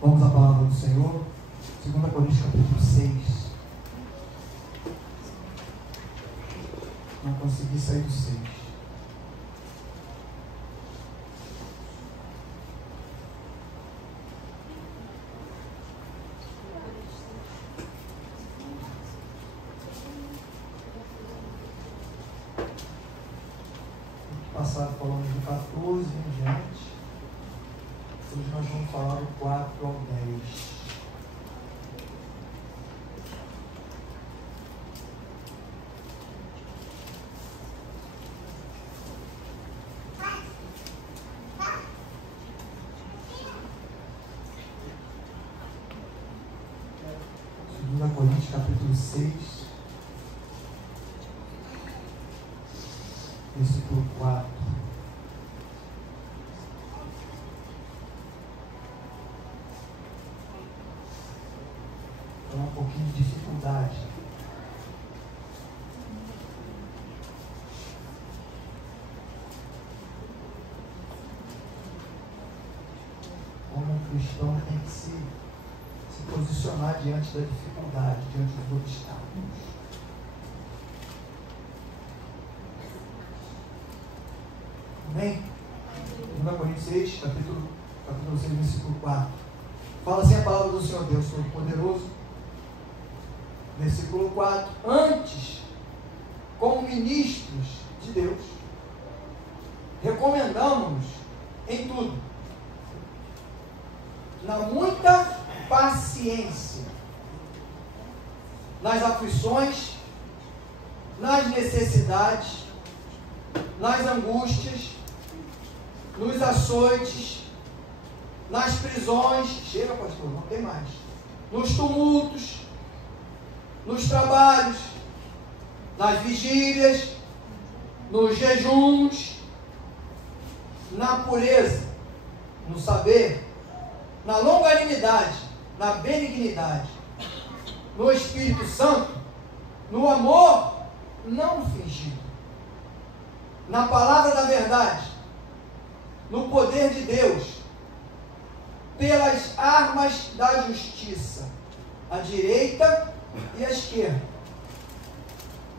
Vamos à palavra do Senhor, 2 Coríntios capítulo 6. Não consegui sair do 6. Passado falamos do 14 em diante. Hoje nós vamos falar do 4 ao 10. Segunda Coríntios capítulo 6, versículo 4. Um pouquinho de dificuldade. Como um cristão tem que se posicionar diante da dificuldade, diante dos obstáculos. Amém? 2 Coríntios 6, capítulo 6, versículo 4. Fala assim a palavra do Senhor Deus Todo-Poderoso. Versículo 4. Antes, como ministros de Deus, recomendamos-nos em tudo, na muita paciência, nas aflições, nas necessidades, nas angústias, nos açoites, nas prisões, chega pastor, não tem mais, nos tumultos, nos trabalhos, nas vigílias, nos jejuns, na pureza, no saber, na longanimidade, na benignidade, no Espírito Santo, no amor não fingido, na palavra da verdade, no poder de Deus, pelas armas da justiça, à direita e à esquerda,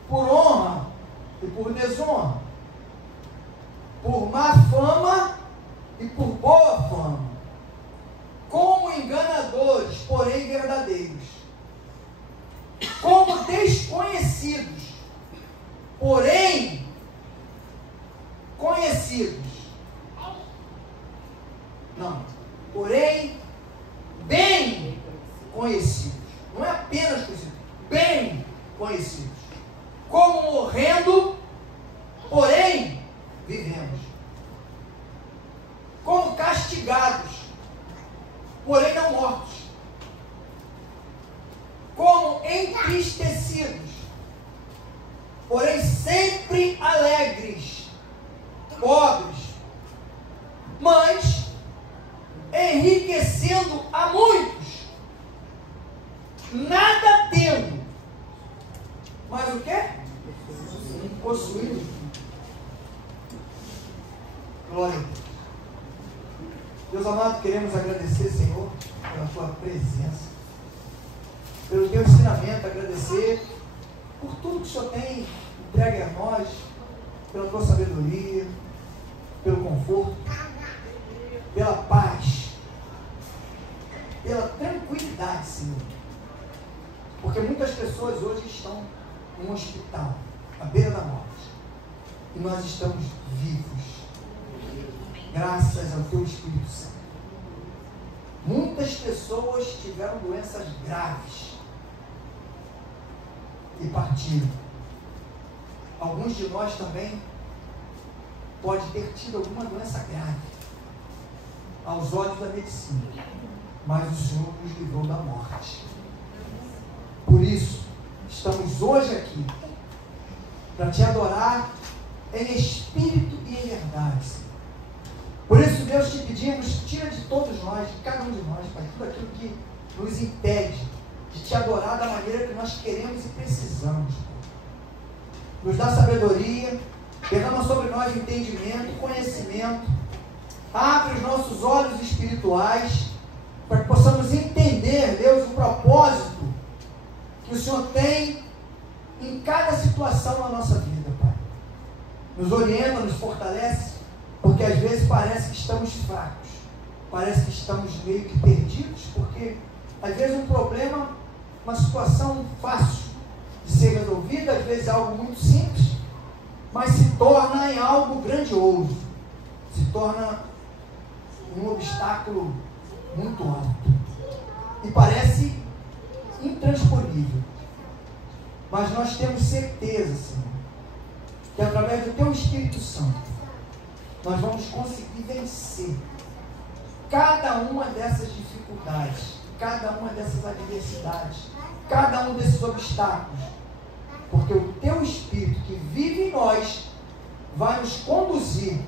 por honra e por desonra, por má fama e por boa fama, como enganadores, porém verdadeiros, como desconhecidos, porém conhecidos, não, porém bem conhecidos, não é apenas conhecidos, bem conhecidos, como morrendo, porém vivemos, como castigados, porém não mortos, como entristecidos, porém sempre alegres, pobres, mas enriquecendo a muitos, nada tendo, mas o quê? Possuído. Glória a Deus. Deus amado, queremos agradecer, Senhor, pela tua presença, pelo teu ensinamento, agradecer por tudo que o Senhor tem entregue a nós, pela tua sabedoria, pelo conforto, pela paz, pela tranquilidade, Senhor. Porque muitas pessoas hoje estão em um hospital, à beira da morte, e nós estamos vivos, graças ao teu Espírito Santo. Muitas pessoas tiveram doenças graves e partiram. Alguns de nós também pode ter tido alguma doença grave aos olhos da medicina, mas o Senhor nos livrou da morte. Por isso, estamos hoje aqui para te adorar em espírito e em verdade, Senhor. Por isso, Deus, te pedimos, tira de todos nós, de cada um de nós, Pai, tudo aquilo que nos impede Te adorar da maneira que nós queremos e precisamos. Nos dá sabedoria, derrama sobre nós entendimento, conhecimento, abre os nossos olhos espirituais, para que possamos entender, Deus, o propósito que o Senhor tem em cada situação na nossa vida, Pai. Nos orienta, nos fortalece, porque às vezes parece que estamos fracos, parece que estamos meio que perdidos, porque às vezes um problema, uma situação fácil de ser resolvida, às vezes é algo muito simples, mas se torna em algo grandioso, se torna um obstáculo muito alto e parece intransponível. Mas nós temos certeza, Senhor, que através do Teu Espírito Santo nós vamos conseguir vencer cada uma dessas dificuldades, cada uma dessas adversidades, cada um desses obstáculos, porque o Teu Espírito que vive em nós vai nos conduzir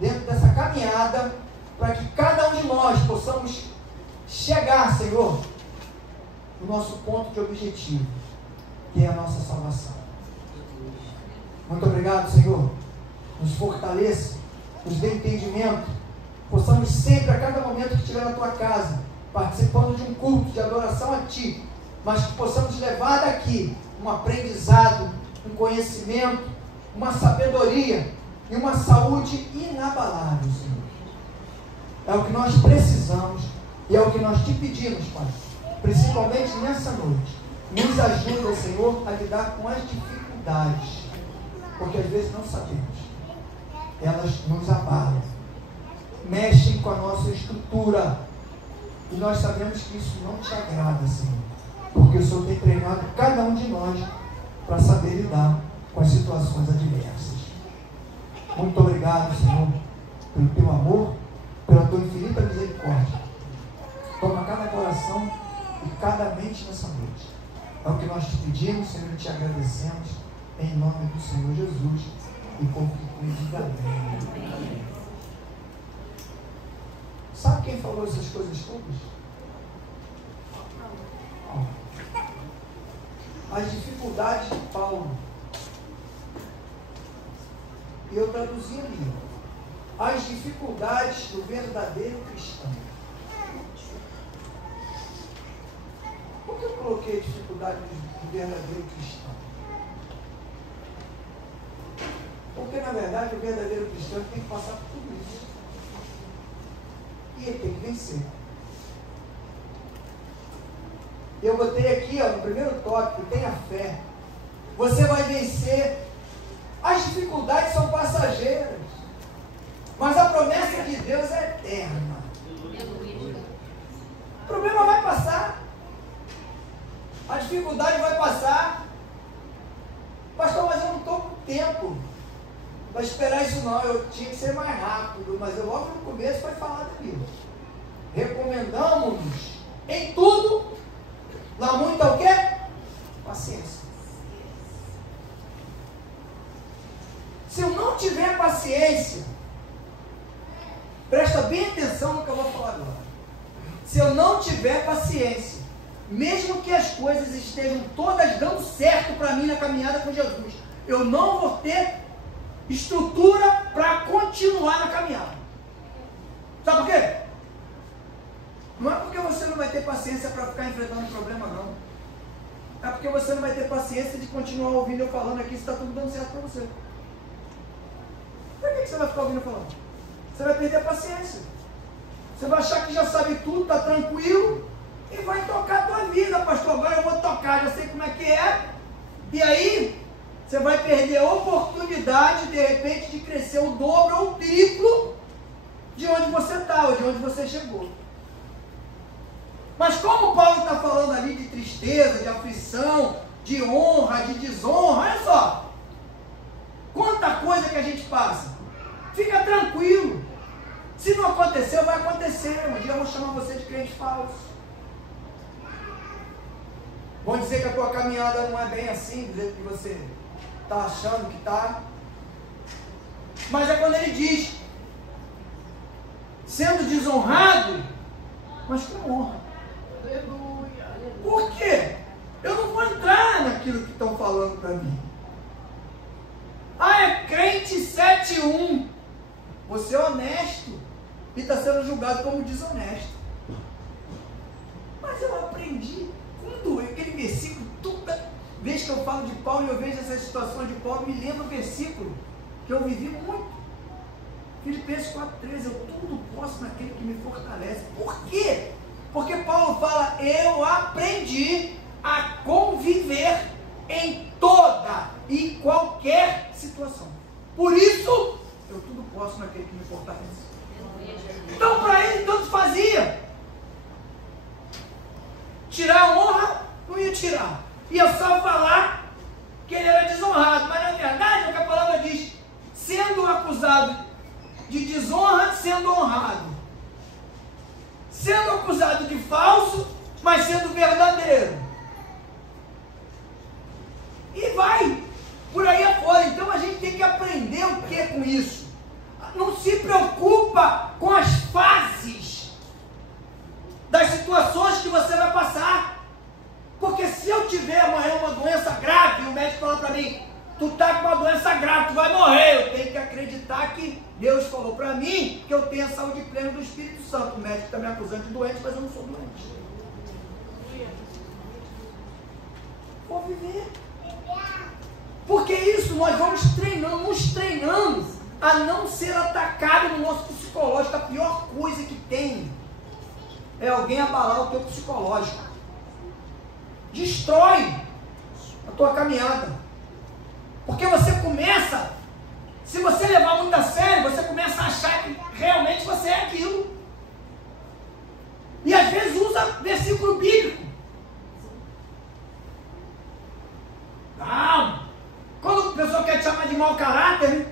dentro dessa caminhada, para que cada um de nós possamos chegar, Senhor, no nosso ponto de objetivo, que é a nossa salvação. Muito obrigado, Senhor. Nos fortaleça, nos dê entendimento, possamos sempre, a cada momento que estiver na Tua casa, participando de um culto de adoração a Ti, mas que possamos levar daqui um aprendizado, um conhecimento, uma sabedoria e uma saúde inabalável, Senhor. É o que nós precisamos e é o que nós Te pedimos, Pai, principalmente nessa noite. Nos ajuda, Senhor, a lidar com as dificuldades, porque às vezes não sabemos. Elas nos abalam, mexem com a nossa estrutura, e nós sabemos que isso não Te agrada, Senhor, porque o Senhor tem treinado cada um de nós para saber lidar com as situações adversas. Muito obrigado, Senhor, pelo Teu amor, pela Tua infinita misericórdia. Toma cada coração e cada mente nessa noite. É o que nós Te pedimos, Senhor, e Te agradecemos, em nome do Senhor Jesus, e como que diga amém. Sabe quem falou essas coisas todas? As dificuldades de Paulo. E eu traduzi ali. As dificuldades do verdadeiro cristão. Por que eu coloquei dificuldade do verdadeiro cristão? Porque, na verdade, o verdadeiro cristão tem que passar por tudo isso. E ele tem que vencer. Eu botei aqui, no primeiro tópico, tenha fé. Você vai vencer. As dificuldades são passageiras, mas a promessa de Deus é eterna. O problema vai passar. A dificuldade vai passar. Pastor, mas eu não estou com tempo para esperar isso não. Eu tinha que ser mais rápido, mas eu logo no começo vai falar daquilo. Recomendamos-nos em tudo, lá muito o quê? Paciência. Se eu não tiver paciência, presta bem atenção no que eu vou falar agora. Se eu não tiver paciência, mesmo que as coisas estejam todas dando certo para mim na caminhada com Jesus, eu não vou ter estrutura para continuar na caminhada. Sabe por quê? Não é porque você não vai ter paciência para ficar enfrentando o problema, não. É porque você não vai ter paciência de continuar ouvindo eu falando aqui se está tudo dando certo para você. Por que você vai ficar ouvindo eu falando? Você vai perder a paciência. Você vai achar que já sabe tudo, está tranquilo, e vai tocar a tua vida, pastor. Agora eu vou tocar, já sei como é que é. E aí, você vai perder a oportunidade, de repente, de crescer o dobro ou o triplo de onde você está, ou de onde você chegou. Mas como Paulo está falando ali de tristeza, de aflição, de honra, de desonra, olha só. Quanta coisa que a gente passa. Fica tranquilo. Se não aconteceu, vai acontecer. Um dia eu vou chamar você de crente falso. Vão dizer que a tua caminhada não é bem assim, do jeito que você está achando que está. Mas é quando ele diz, sendo desonrado, mas com honra. Por quê? aquilo que estão falando para mim. Ah, é crente 7.1. Você é honesto e está sendo julgado como desonesto. Mas eu aprendi. Quando aquele versículo, toda vez que eu falo de Paulo e eu vejo essa situação de Paulo, me lembra o versículo que eu vivi muito. Filipenses 4.13, eu tudo posso naquele que me fortalece. Por quê? Porque Paulo fala, eu aprendi a conviver em toda e qualquer situação. Por isso, eu tudo posso naquele que me fortalece. Então, para ele, tanto fazia. Tirar a honra, não ia tirar. Ia só falar que ele era desonrado. Mas, na verdade, é o que a palavra diz. Sendo acusado de desonra, sendo honrado. Sendo acusado de falso, mas sendo verdadeiro. E vai por aí afora. Então a gente tem que aprender o que com isso. Não se preocupa com as fases das situações que você vai passar. Porque se eu tiver amanhã uma doença grave, e o médico fala para mim, tu está com uma doença grave, tu vai morrer. Eu tenho que acreditar que Deus falou para mim que eu tenho a saúde plena do Espírito Santo. O médico está me acusando de doente, mas eu não sou doente. Vou viver. Porque isso nós vamos treinando, nos treinando a não ser atacado no nosso psicológico. A pior coisa que tem é alguém abalar o teu psicológico. Destrói a tua caminhada. Porque você começa, se você levar muito a sério, você começa a achar que realmente você é aquilo. E às vezes usa versículo bíblico. Não. Quando a pessoa quer te chamar de mau caráter, né?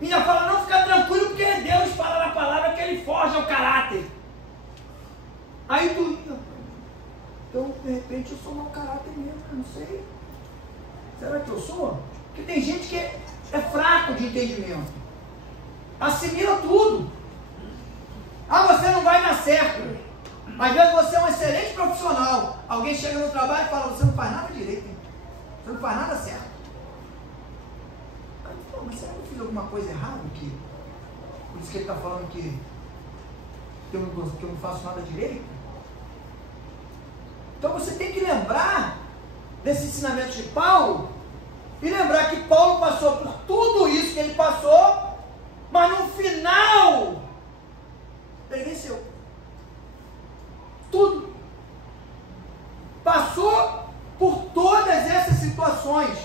Minha fala, não, fica tranquilo, porque Deus fala na palavra que ele forja o caráter. Aí tu, então de repente eu sou mau caráter mesmo, eu não sei. Será que eu sou? Porque tem gente que é fraco de entendimento. Assimila tudo. Ah, você não vai dar certo. Às vezes você é um excelente profissional. Alguém chega no trabalho e fala, você não faz nada direito, hein? Você não faz nada certo. Aí, pô, mas será que eu fiz alguma coisa errada aqui? Por isso que ele está falando que eu não faço nada direito? Então você tem que lembrar desse ensinamento de Paulo e lembrar que Paulo passou por tudo isso que ele passou, mas no final ele venceu. Tudo. Passou por todas essas situações.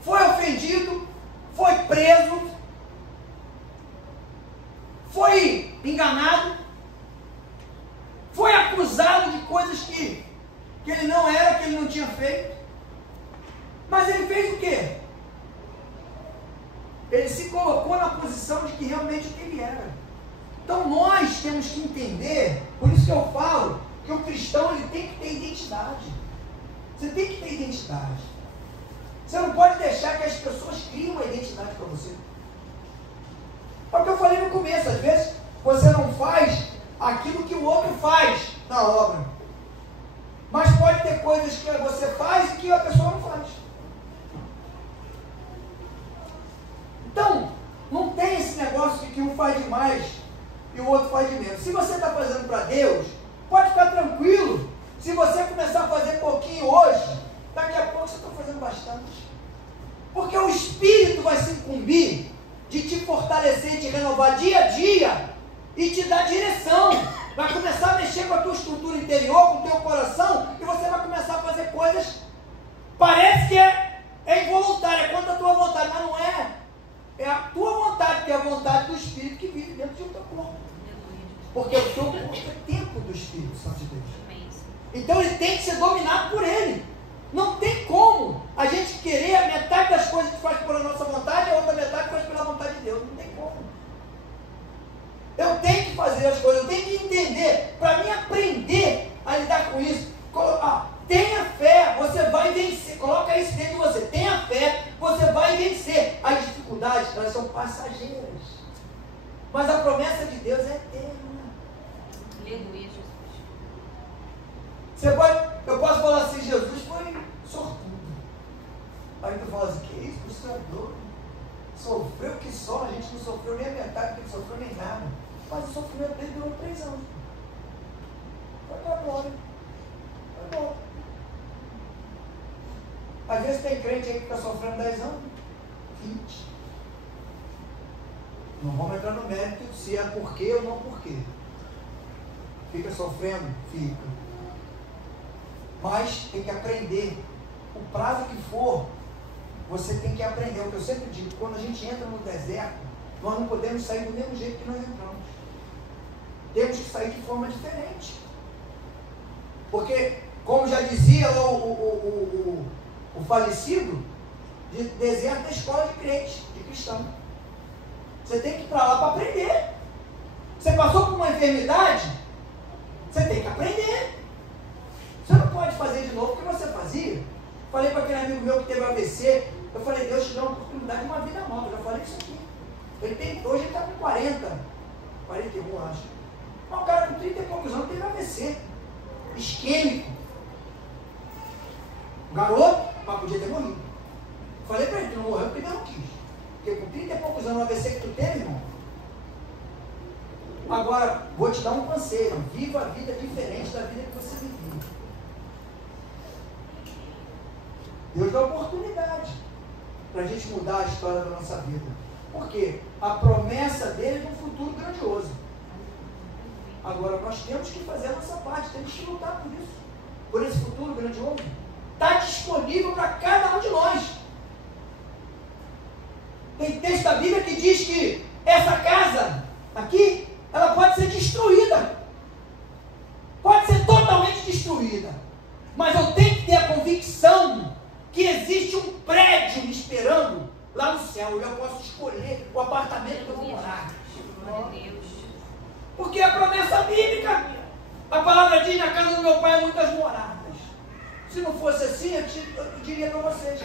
Foi ofendido, foi preso, foi enganado, foi acusado de coisas que ele não era, que ele não tinha feito. Mas ele fez o quê? Ele se colocou na posição de que realmente ele era. Então nós temos que entender, por isso que eu falo, que o cristão ele tem que ter identidade. Você tem que ter identidade. Você não pode deixar que as pessoas criem uma identidade para você. É o que eu falei no começo, às vezes você não faz aquilo que o outro faz na obra. Mas pode ter coisas que você faz e que a pessoa não faz. Então, não tem esse negócio de que um faz demais e o outro faz de menos. Se você está fazendo para Deus, pode ficar tranquilo. Se você começar a fazer pouquinho hoje, daqui a pouco você está fazendo bastante. Porque o Espírito vai se incumbir de te fortalecer, te renovar dia a dia e te dar direção. Vai começar a mexer com a tua estrutura interior, com o teu coração, e você vai começar a fazer coisas, parece que é involuntária, é contra a tua vontade, mas não é. É a tua vontade, que é a vontade do Espírito que vive dentro do teu corpo. Porque o teu corpo é templo do Espírito Santo de Deus. Então ele tem que ser dominado por ele. Não tem como a gente querer a metade das coisas que faz pela nossa vontade e a outra metade faz pela vontade de Deus. Não tem como. Eu tenho que fazer as coisas, eu tenho que entender, para mim aprender a lidar com isso. Tenha fé, você vai vencer. Coloca isso dentro de você. Tenha fé, você vai vencer. As dificuldades, elas são passageiras. Mas a promessa de Deus é eterna. Aleluia, Jesus. Eu posso falar assim, Jesus foi sortudo. Aí tu fala assim, que isso, você é doido? Sofreu que só, a gente não sofreu nem a metade, que ele sofreu nem nada. Mas o sofrimento dele durou 3 anos. Foi pra glória. Foi bom. Às vezes tem crente aí que está sofrendo 10 anos, 20. Não vamos entrar no mérito se é porquê ou não porquê. Fica sofrendo? Fica. Mas tem que aprender. O prazo que for, você tem que aprender. O que eu sempre digo, quando a gente entra no deserto, nós não podemos sair do mesmo jeito que nós entramos. Temos que sair de forma diferente. Porque, como já dizia lá o falecido, de deserto é escola de crente, de cristão. Você tem que ir para lá para aprender. Você passou por uma enfermidade, você tem que aprender. Você não pode fazer de novo o que você fazia. Falei para aquele amigo meu que teve AVC, eu falei, Deus te dá uma oportunidade de uma vida nova. Eu já falei isso aqui. Hoje ele está com 40, 41 acho. Mas o cara com 30 e poucos anos teve AVC. Isquêmico. Garoto, mas podia ter morrido. Falei para ele, tu não morreu porque Deus não quis. Porque com 30 e poucos anos, o AVC que tu teve, irmão. Agora, vou te dar um conselho. Viva a vida diferente da vida que você vivia. Deus dá oportunidade para a gente mudar a história da nossa vida. Por quê? A promessa dele é de um futuro grandioso. Agora, nós temos que fazer a nossa parte. Temos que lutar por isso. Por esse futuro grandioso. Está disponível para cada um de nós. Tem texto da Bíblia que diz que essa casa aqui, ela pode ser destruída. Pode ser totalmente destruída. Mas eu tenho que ter a convicção que existe um prédio me esperando lá no céu. Eu posso escolher o apartamento que eu vou morar. Porque é a promessa bíblica. A palavra diz, na casa do meu pai há muitas moradas. Se não fosse assim, eu diria para vocês.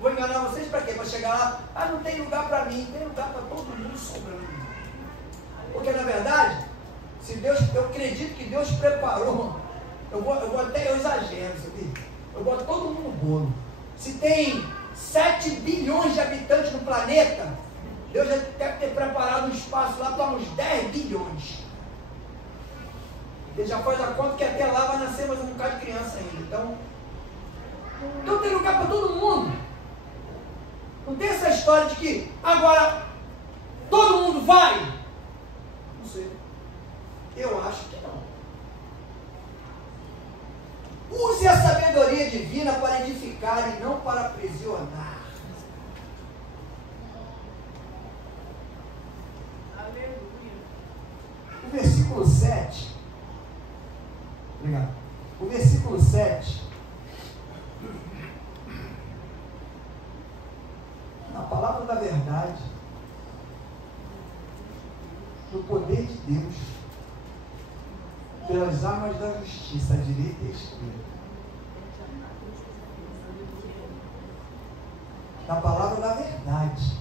Vou enganar vocês para quê? Para chegar lá, não tem lugar para mim, tem lugar para todo mundo sobrando. Porque na verdade, se Deus, eu acredito que Deus preparou, eu exagero, sabia? Eu boto todo mundo no bolo. Se tem 7 bilhões de habitantes no planeta, Deus já deve ter preparado um espaço lá para uns 10 bilhões. Ele já faz a conta que até lá vai nascer mais um bocado de criança ainda. Então tem lugar para todo mundo. Não tem essa história de que agora todo mundo vai? Não sei. Eu acho que não. Use a sabedoria divina para edificar e não para aprisionar. Aleluia. O versículo 7. Obrigado. O versículo 7. Na palavra da verdade, no poder de Deus, pelas armas da justiça, a direita e a esquerda. Na palavra da verdade.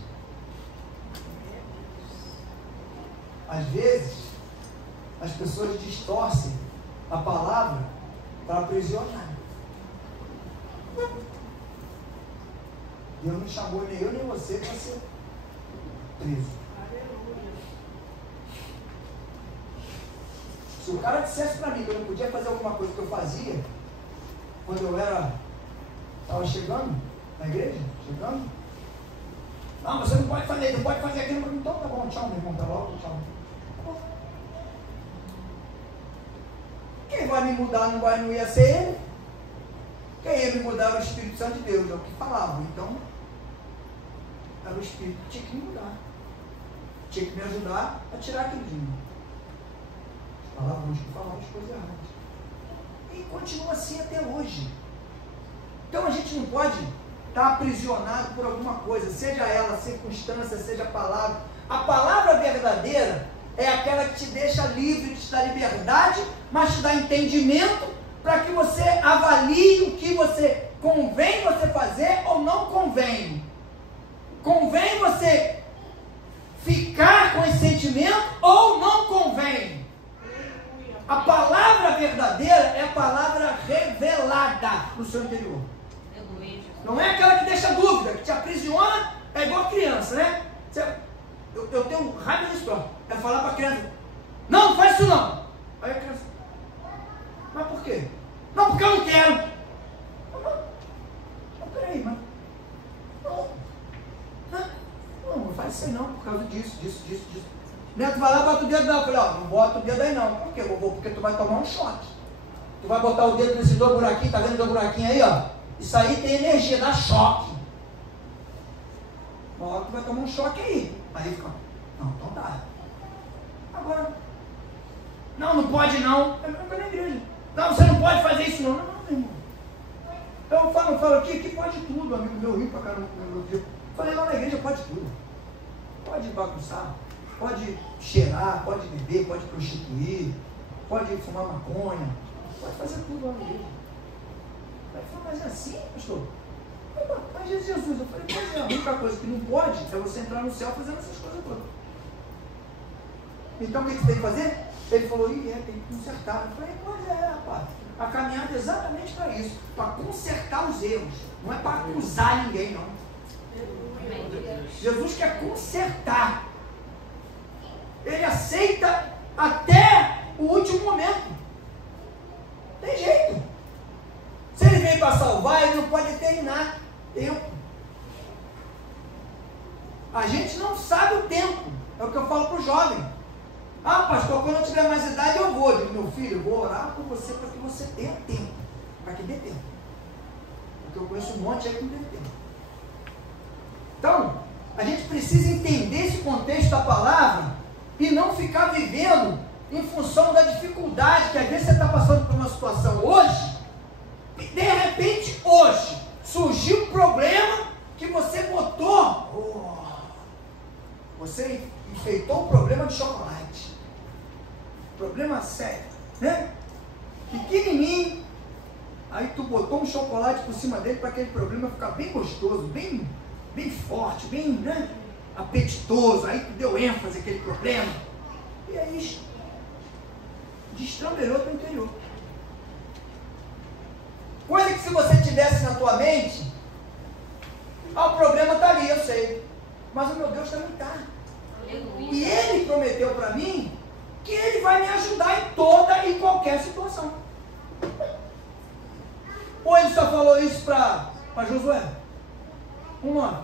Às vezes, as pessoas distorcem a palavra para aprisionar. Deus não chamou nem eu nem você para ser preso. Se o cara dissesse para mim que eu não podia fazer alguma coisa que eu fazia, quando eu estava chegando na igreja, não, você não pode fazer, não pode fazer aquilo, então tá bom, tchau, meu irmão, tá logo, tchau. Quem vai me mudar não ia ser ele. Quem ia me mudar era o Espírito Santo de Deus, é o que falava. Então, era o Espírito que tinha que me mudar. Tinha que me ajudar a tirar aquilo de mim. Palavrões que falavam as coisas erradas. E continua assim até hoje. Então a gente não pode estar aprisionado por alguma coisa, seja ela circunstância, seja a palavra. A palavra verdadeira é aquela que te deixa livre, te dá liberdade, mas te dá entendimento para que você avalie o que você convém você fazer ou não convém. Convém você ficar com esse sentimento ou não convém. A palavra verdadeira é a palavra revelada no seu interior. Não é aquela que deixa dúvida, que te aprisiona, é igual criança, né? Eu tenho raiva disso, é falar para a criança, não faz isso não. Aí a criança, mas por quê? Não, porque eu não quero. Não, peraí, mas não faz isso aí não, por causa disso. Neto vai lá, bota o dedo não. Eu falei, ó, não bota o dedo aí não. Por quê, vovô? Porque tu vai tomar um choque. Tu vai botar o dedo nesse dois buraquinhos, tá vendo o buraquinho aí, ó? Isso aí tem energia, dá choque. Uma hora tu vai tomar um choque aí. Aí fica, não, então dá. Agora, não pode não. Eu não na igreja. Não, você não pode fazer isso não. Não, meu irmão. Eu falo aqui que pode tudo, amigo meu, rio pra caramba, meu Deus. Falei, lá na igreja pode tudo. Pode bagunçar, pode cheirar, pode beber, pode prostituir, pode fumar maconha, pode fazer tudo lá na igreja. Aí eu falei, mas é assim, pastor? Mas Jesus, eu falei, pois é, a única coisa que não pode é você entrar no céu fazendo essas coisas todas. Então o que você tem que fazer? Ele falou, tem que consertar. Eu falei, pois é, rapaz. A caminhada é exatamente para isso, para consertar os erros, não é para acusar ninguém, não. Jesus quer consertar. Ele aceita até o último momento. Tem jeito. Se ele veio para salvar, ele não pode terminar tempo. A gente não sabe o tempo. É o que eu falo para o jovem. Ah, pastor, quando eu tiver mais idade eu vou. Eu digo, meu filho, eu vou orar por você para que você tenha tempo. Para que dê tempo. Porque eu conheço um monte aí que não tem tempo. Então, a gente precisa entender esse contexto da palavra e não ficar vivendo em função da dificuldade que às vezes você está passando por uma situação hoje e de repente hoje surgiu um problema que você botou, você enfeitou o problema de chocolate, problema sério, né? Pequenininho, aí tu botou um chocolate por cima dele para aquele problema ficar bem gostoso, bem forte, bem, né, apetitoso, aí tu deu ênfase àquele problema, e aí destrambelhou teu interior. Coisa que se você tivesse na tua mente, o problema está ali, eu sei, mas o meu Deus também está. E Ele prometeu para mim que Ele vai me ajudar em toda e qualquer situação. Ou Ele só falou isso para Josué? Um nome.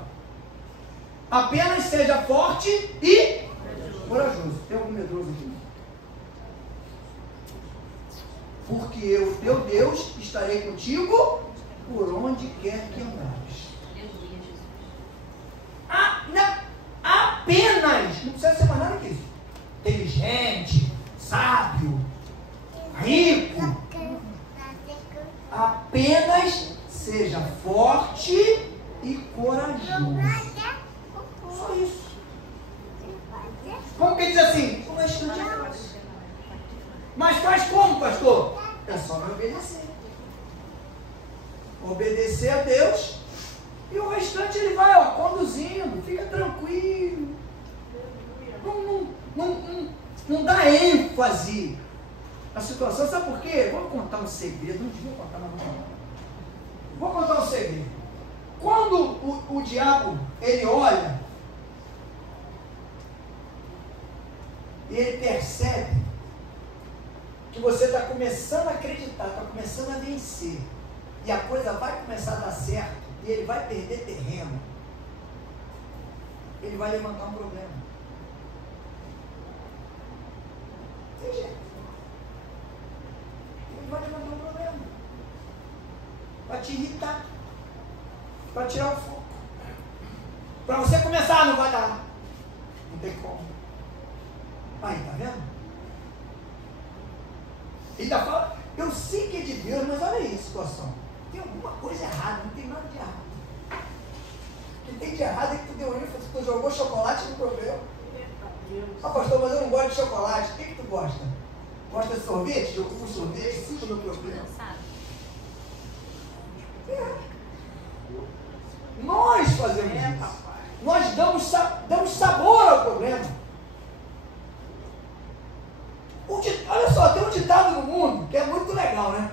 Apenas seja forte e corajoso. Tem algum medroso aqui? Porque eu, teu Deus, estarei contigo por onde quer que andares. Apenas, não precisa ser mais nada que isso. Inteligente, sábio, rico. Apenas seja forte e corajoso. Só isso. Como que diz assim? O restante faz. Mas faz como, pastor? É só me obedecer. Obedecer a Deus e o restante ele vai conduzindo. Fica tranquilo. Não dá ênfase na situação. Sabe por quê? Vou contar um segredo. Não devia contar, mas vou contar um segredo. Quando o diabo ele olha e ele percebe que você está começando a acreditar, está começando a vencer, e a coisa vai começar a dar certo, e ele vai perder terreno, ele vai levantar um problema. Tem jeito. Ele vai levantar um problema. Vai te irritar. Vai tirar o foco. Para você começar, não vai dar. Não tem como. Aí, tá vendo? Ele ainda fala, eu sei que é de Deus, mas olha aí a situação. Tem alguma coisa errada, não tem nada de errado. O que tem de errado é que tu deu ênfase, tu jogou chocolate no problema. Ah, pastor, mas eu não gosto de chocolate. O que tu gosta? Gosta de sorvete? Jogou com sorvete, fica no problema. Nós fazemos isso. Nós damos sabor ao problema. Olha só, tem um ditado no mundo que é muito legal, né?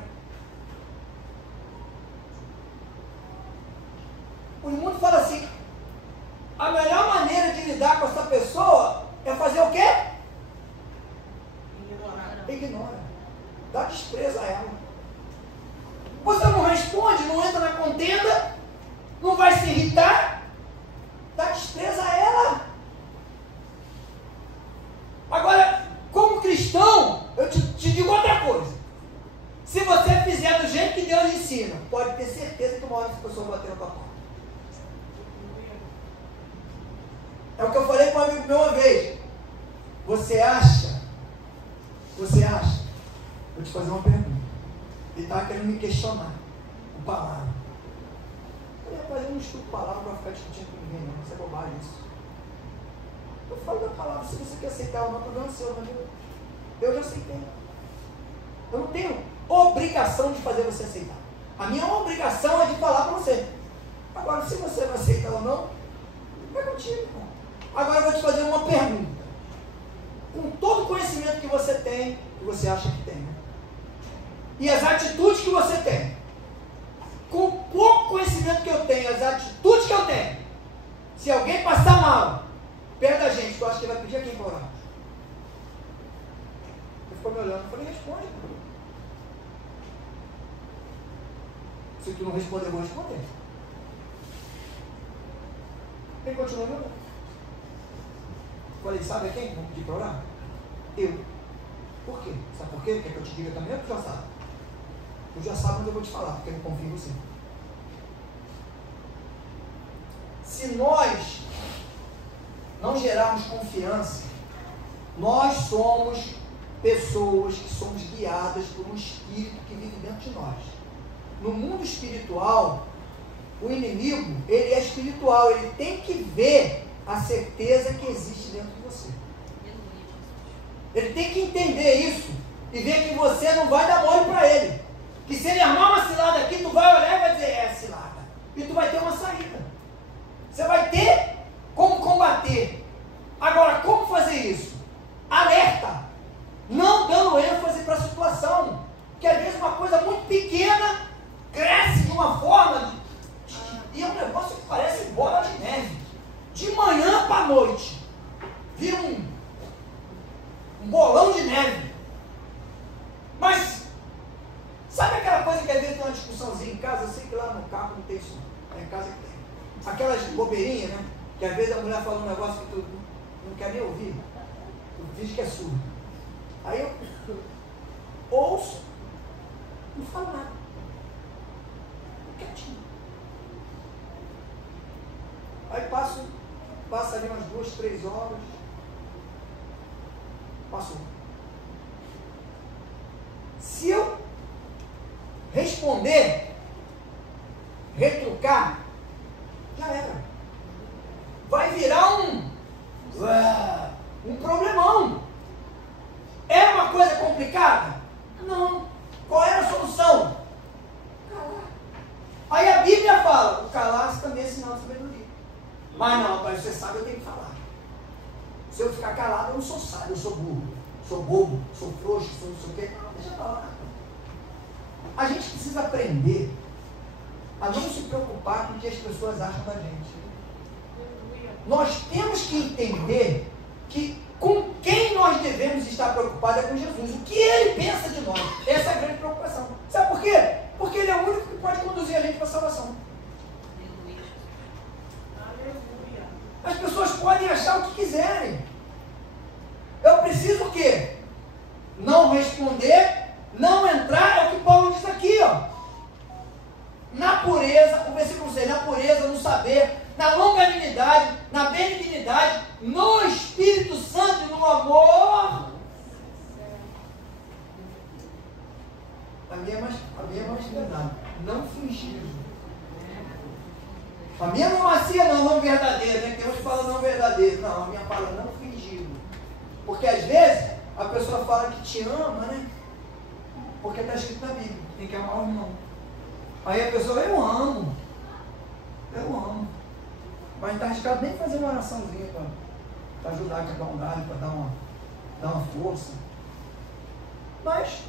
O mundo fala assim, a melhor maneira de lidar com essa pessoa é fazer o quê? Ignora. Dá desprezo a ela. Você não responde, não entra na contenda, não vai se irritar, dá desprezo a ela. Agora, como cristão, eu te digo outra coisa. Se você fizer do jeito que Deus ensina, pode ter certeza que uma hora essa pessoa vai bater na tua porta. É o que eu falei para um amigo meu uma vez. Você acha, vou te fazer uma pergunta. Ele estava querendo me questionar o palavra. Eu falei, rapaz, eu não estudo palavra para ficar discutindo com ninguém, não. Isso é bobagem isso. Eu falo da palavra, se você quer aceitar ou não, problema seu, mas eu já aceitei. Eu não tenho obrigação de fazer você aceitar. A minha obrigação é de falar para você. Agora, se você não aceita ou não, vai contigo, irmão. Agora eu vou te fazer uma pergunta. Com todo o conhecimento que você tem, que você acha que tem, né? E as atitudes que você tem, com o pouco conhecimento que eu tenho, as atitudes que eu tenho, se alguém passar mal perto da gente, tu acha que ele vai pedir a quem para orar? Ele ficou me olhando, eu falei, responde. Se tu não responder, eu vou responder. Ele continuou me olhando. Falei, sabe a quem? Vamos pedir para orar? Eu. Por quê? Sabe por quê? Quer que eu te diga também ou tu já sabe? Tu já sabe, mas eu vou te falar, porque eu não confio em você. Se nós não gerarmos confiança, nós somos pessoas que somos guiadas por um espírito que vive dentro de nós. No mundo espiritual, o inimigo, ele é espiritual, ele tem que ver a certeza que existe dentro de você. Ele tem que entender isso e ver que você não vai dar mole para ele. Que se ele armar uma cilada aqui, tu vai olhar e vai dizer, é cilada. E tu vai ter uma saída. Você vai ter como combater. Agora, como fazer isso? Alerta. Não dando ênfase para a situação. Que às vezes uma coisa muito pequena cresce de uma forma e é um negócio que parece bola de neve. De manhã para a noite, vira um bolão de neve. Mas, sabe aquela coisa que às vezes tem uma discussãozinha em casa? Eu sei que lá no carro não tem isso, é em casa que tem. Aquelas bobeirinhas, né? Que às vezes a mulher fala um negócio que tu não quer nem ouvir. Tu finge que é surdo. Aí eu ouço, não falo nada. Quietinho. Aí passa ali umas 2, 3 horas. Passou. Se eu responder, retrucar, já era. Vai virar um problemão. É uma coisa complicada? Não. Qual era a solução? Calar. Aí a Bíblia fala, o calar-se também é sinal de sabedoria. Mas não, pai, você sabe, eu tenho que falar. Se eu ficar calado, eu não sou sábio, eu sou burro, sou bobo, sou frouxo, sou não sei o quê. Não, deixa pra lá. A gente precisa aprender a não se preocupar com o que as pessoas acham da gente. Nós temos que entender que com quem nós devemos estar preocupados é com Jesus. O que ele pensa de nós. Essa é a grande preocupação. Sabe por quê? Porque ele é o único que pode conduzir a gente para a salvação. As pessoas podem achar o que quiserem. Eu preciso o quê? Não responder, não entrar, é o que Paulo diz aqui, ó. Na pureza, o versículo 6, na pureza, no saber, na longanimidade, na benignidade, no Espírito Santo e no amor. A minha é mais verdade, não fingir. A minha não macia não verdadeira, né? Tem uns que falam não verdadeiro. Não, a minha fala não fingido. Porque às vezes a pessoa fala que te ama, né? Porque está escrito na Bíblia, tem que amar o irmão. Aí a pessoa, eu amo. Mas não está arriscado nem fazer uma oraçãozinha para ajudar, para dar um galho, para dar uma força. Mas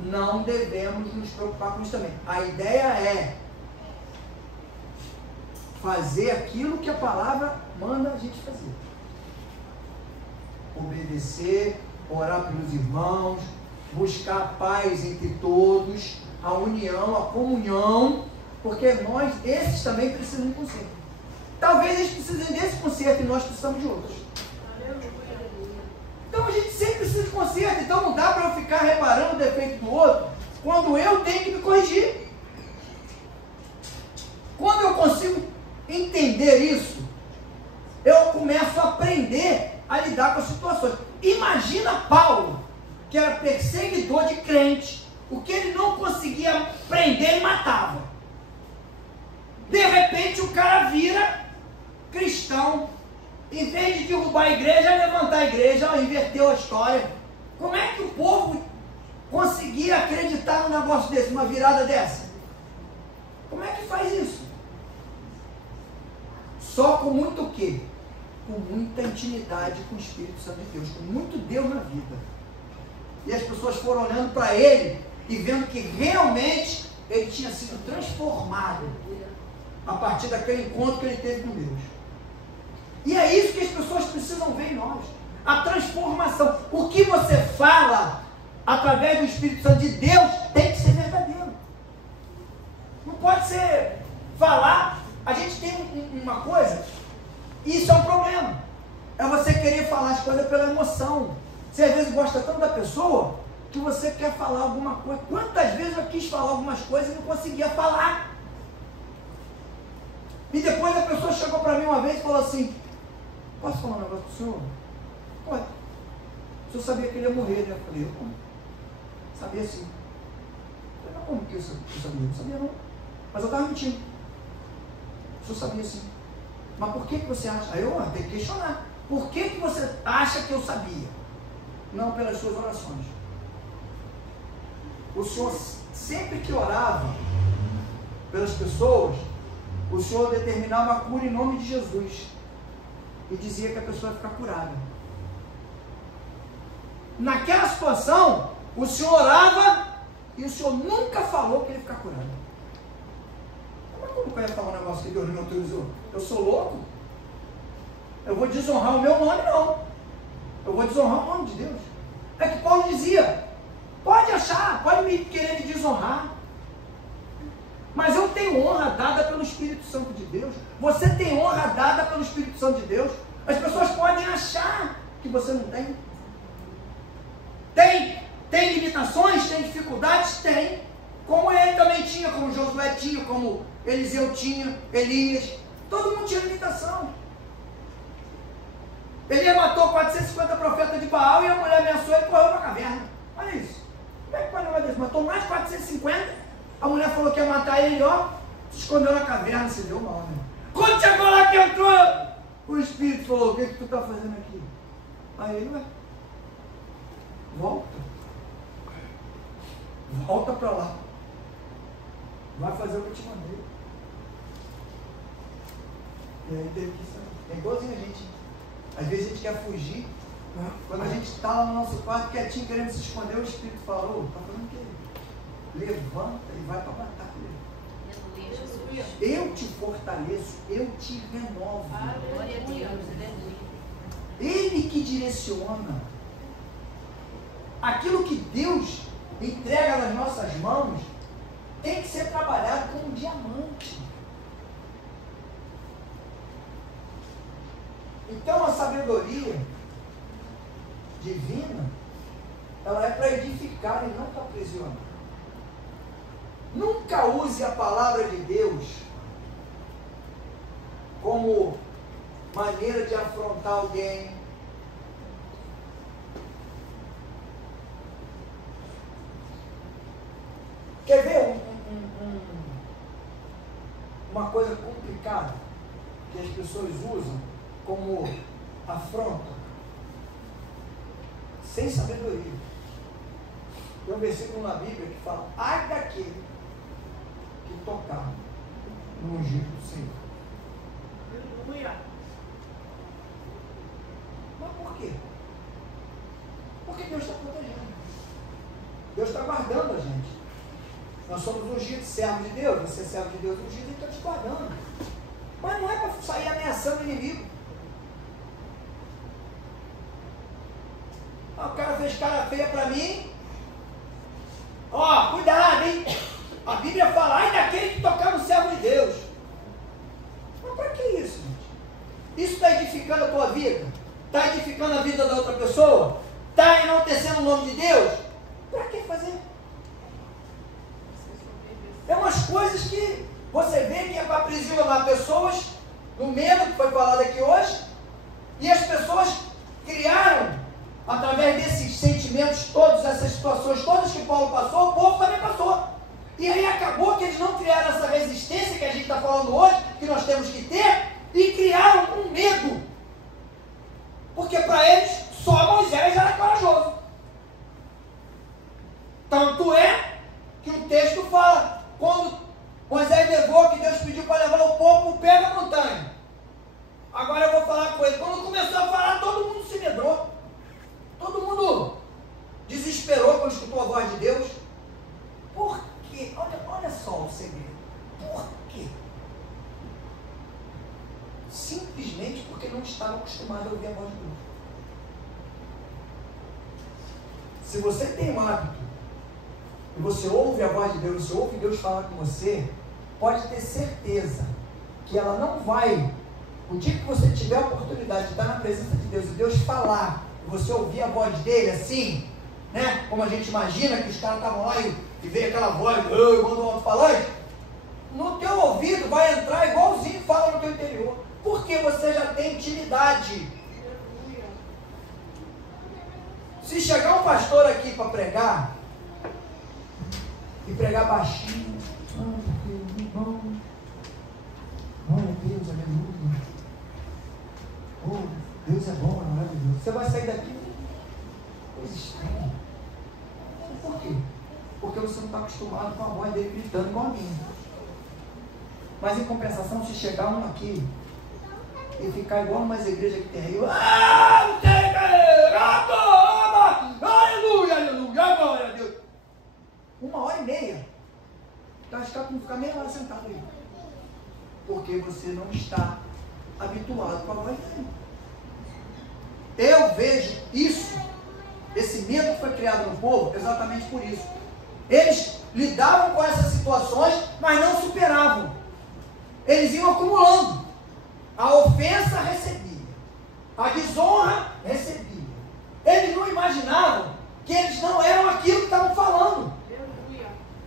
não devemos nos preocupar com isso também. A ideia é fazer aquilo que a palavra manda a gente fazer. Obedecer, orar pelos irmãos, buscar a paz entre todos, a união, a comunhão, porque nós, esses também precisam de conserto. Talvez eles precisem desse conserto e nós precisamos de outros. Então a gente sempre precisa de conserto, então não dá para eu ficar reparando o defeito do outro, quando eu tenho que me corrigir. Quando eu consigo entender isso, eu começo a aprender a lidar com as situações. Imagina Paulo, que era perseguidor de crente, o que ele não conseguia prender, ele matava. De repente o cara vira cristão, em vez de derrubar a igreja, levantar a igreja, inverteu a história. Como é que o povo conseguia acreditar num negócio desse, uma virada dessa? Como é que faz isso? Só com muito o quê? Com muita intimidade com o Espírito Santo de Deus, com muito Deus na vida. E as pessoas foram olhando para ele e vendo que realmente ele tinha sido transformado a partir daquele encontro que ele teve com Deus. E é isso que as pessoas precisam ver em nós. A transformação. O que você fala através do Espírito Santo de Deus tem que ser verdadeiro. Não pode ser falar. A gente tem uma coisa, isso é um problema. É você querer falar as coisas pela emoção. Você às vezes gosta tanto da pessoa que você quer falar alguma coisa. Quantas vezes eu quis falar algumas coisas e não conseguia falar? E depois a pessoa chegou para mim uma vez e falou assim: posso falar um negócio para o senhor? Pode. O senhor sabia que ele ia morrer, né? Eu falei: eu sabia sim. Eu falei: mas como que eu sabia? Eu não sabia não. Mas eu estava mentindo. O senhor sabia sim. Mas por que você acha? Aí eu tenho que questionar. Por que você acha que eu sabia? Não pelas suas orações. O senhor, sempre que orava pelas pessoas, o senhor determinava a cura em nome de Jesus. E dizia que a pessoa ia ficar curada. Naquela situação, o senhor orava e o senhor nunca falou que ele ia ficar curado. Mas como que eu ia falar um negócio que Deus não me autorizou? Eu sou louco? Eu vou desonrar o meu nome? Não. Eu vou desonrar o nome de Deus. É que Paulo dizia: pode achar, pode me querer me desonrar, mas eu tenho honra dada pelo Espírito Santo de Deus. Você tem honra dada pelo Espírito Santo de Deus. As pessoas podem achar que você não tem. Tem limitações, tem dificuldades? Tem. Como ele também tinha, como Josué tinha, como Eliseu tinha, Elias. Todo mundo tinha limitação. Elias matou 450 profetas de Baal e a mulher ameaçou e correu para a caverna. Olha isso. Como é que pode fazer isso? Matou mais de 450. A mulher falou que ia matar ele, ó, se escondeu na caverna, se deu mal, né? Quando chegou lá que entrou, o Espírito falou: o que tu está fazendo aqui? Aí ele: ué, volta para lá, vai fazer o que eu te mandei. E aí teve que sair. É igualzinho a gente. Às vezes a gente quer fugir. Quando a gente está lá no nosso quarto quietinho querendo se esconder, o Espírito falou: está fazendo o quê? Levanta e vai para a batalha. Eu te fortaleço, eu te renovo. Glória a Deus. Ele que direciona. Aquilo que Deus entrega nas nossas mãos tem que ser trabalhado como um diamante. Então a sabedoria divina, ela é para edificar e não para aprisionar. Nunca use a palavra de Deus como maneira de afrontar alguém. Quer ver uma coisa complicada que as pessoas usam como afronta? Sem sabedoria. Tem um versículo na Bíblia que fala: ai daquele que tocar no ungido do Senhor. Mas por quê? Porque Deus está protegendo. Deus está guardando a gente. Nós somos ungidos, servos de Deus. Você é servo de Deus ungido, Ele está te guardando. Mas não é para sair ameaçando o inimigo. O cara fez cara feia para mim. Ó, cuidado, hein? A Bíblia fala, ai daquele que tocar no servo de Deus. Mas para que isso, gente? Isso está edificando a tua vida? Está edificando a vida da outra pessoa? Está enaltecendo o nome de Deus? Para que fazer? É umas coisas que você vê que é para aprisionar pessoas no medo que foi falado aqui hoje, e as pessoas criaram, através desses sentimentos todos, essas situações todas que Paulo passou, o povo também passou. E aí acabou que eles não criaram essa resistência que a gente está falando hoje, que nós temos que ter, e criaram um medo. Porque para eles, só Moisés era corajoso. Tanto é que o texto fala, quando Moisés levou, que Deus pediu para levar o povo para o pé da montanha. Agora eu vou falar com ele. Quando começou a falar, todo mundo se medrou. Todo mundo desesperou quando escutou a voz de Deus. Por quê? Olha só o segredo. Por quê? Simplesmente porque não estava acostumado a ouvir a voz de Deus. Se você tem um hábito e você ouve a voz de Deus, você ouve Deus falar com você, pode ter certeza que ela não vai, o dia que você tiver a oportunidade de estar na presença de Deus e Deus falar, e você ouvir a voz dele assim, né? Como a gente imagina que os caras estavam lá e veio aquela voz, igual do alto-falante, no teu ouvido vai entrar igualzinho que fala no teu interior, porque você já tem intimidade. Se chegar um pastor aqui para pregar, e pregar baixinho, glória a Deus, aleluia, oh, Deus é bom, maravilhoso, você vai sair daqui, coisa estranha. Por quê? Porque você não está acostumado com a voz dele gritando igual a mim. Mas em compensação, se chegar um aqui e ficar igual umas igrejas que tem aí, aleluia, aleluia, glória a Deus, 1h30, vai ficar meia hora sentado aí, porque você não está habituado com a voz dele. Eu vejo isso, esse medo que foi criado no povo, exatamente por isso. Eles lidavam com essas situações, mas não superavam. Eles iam acumulando. A ofensa recebia, a desonra recebia. Eles não imaginavam que eles não eram aquilo que estavam falando.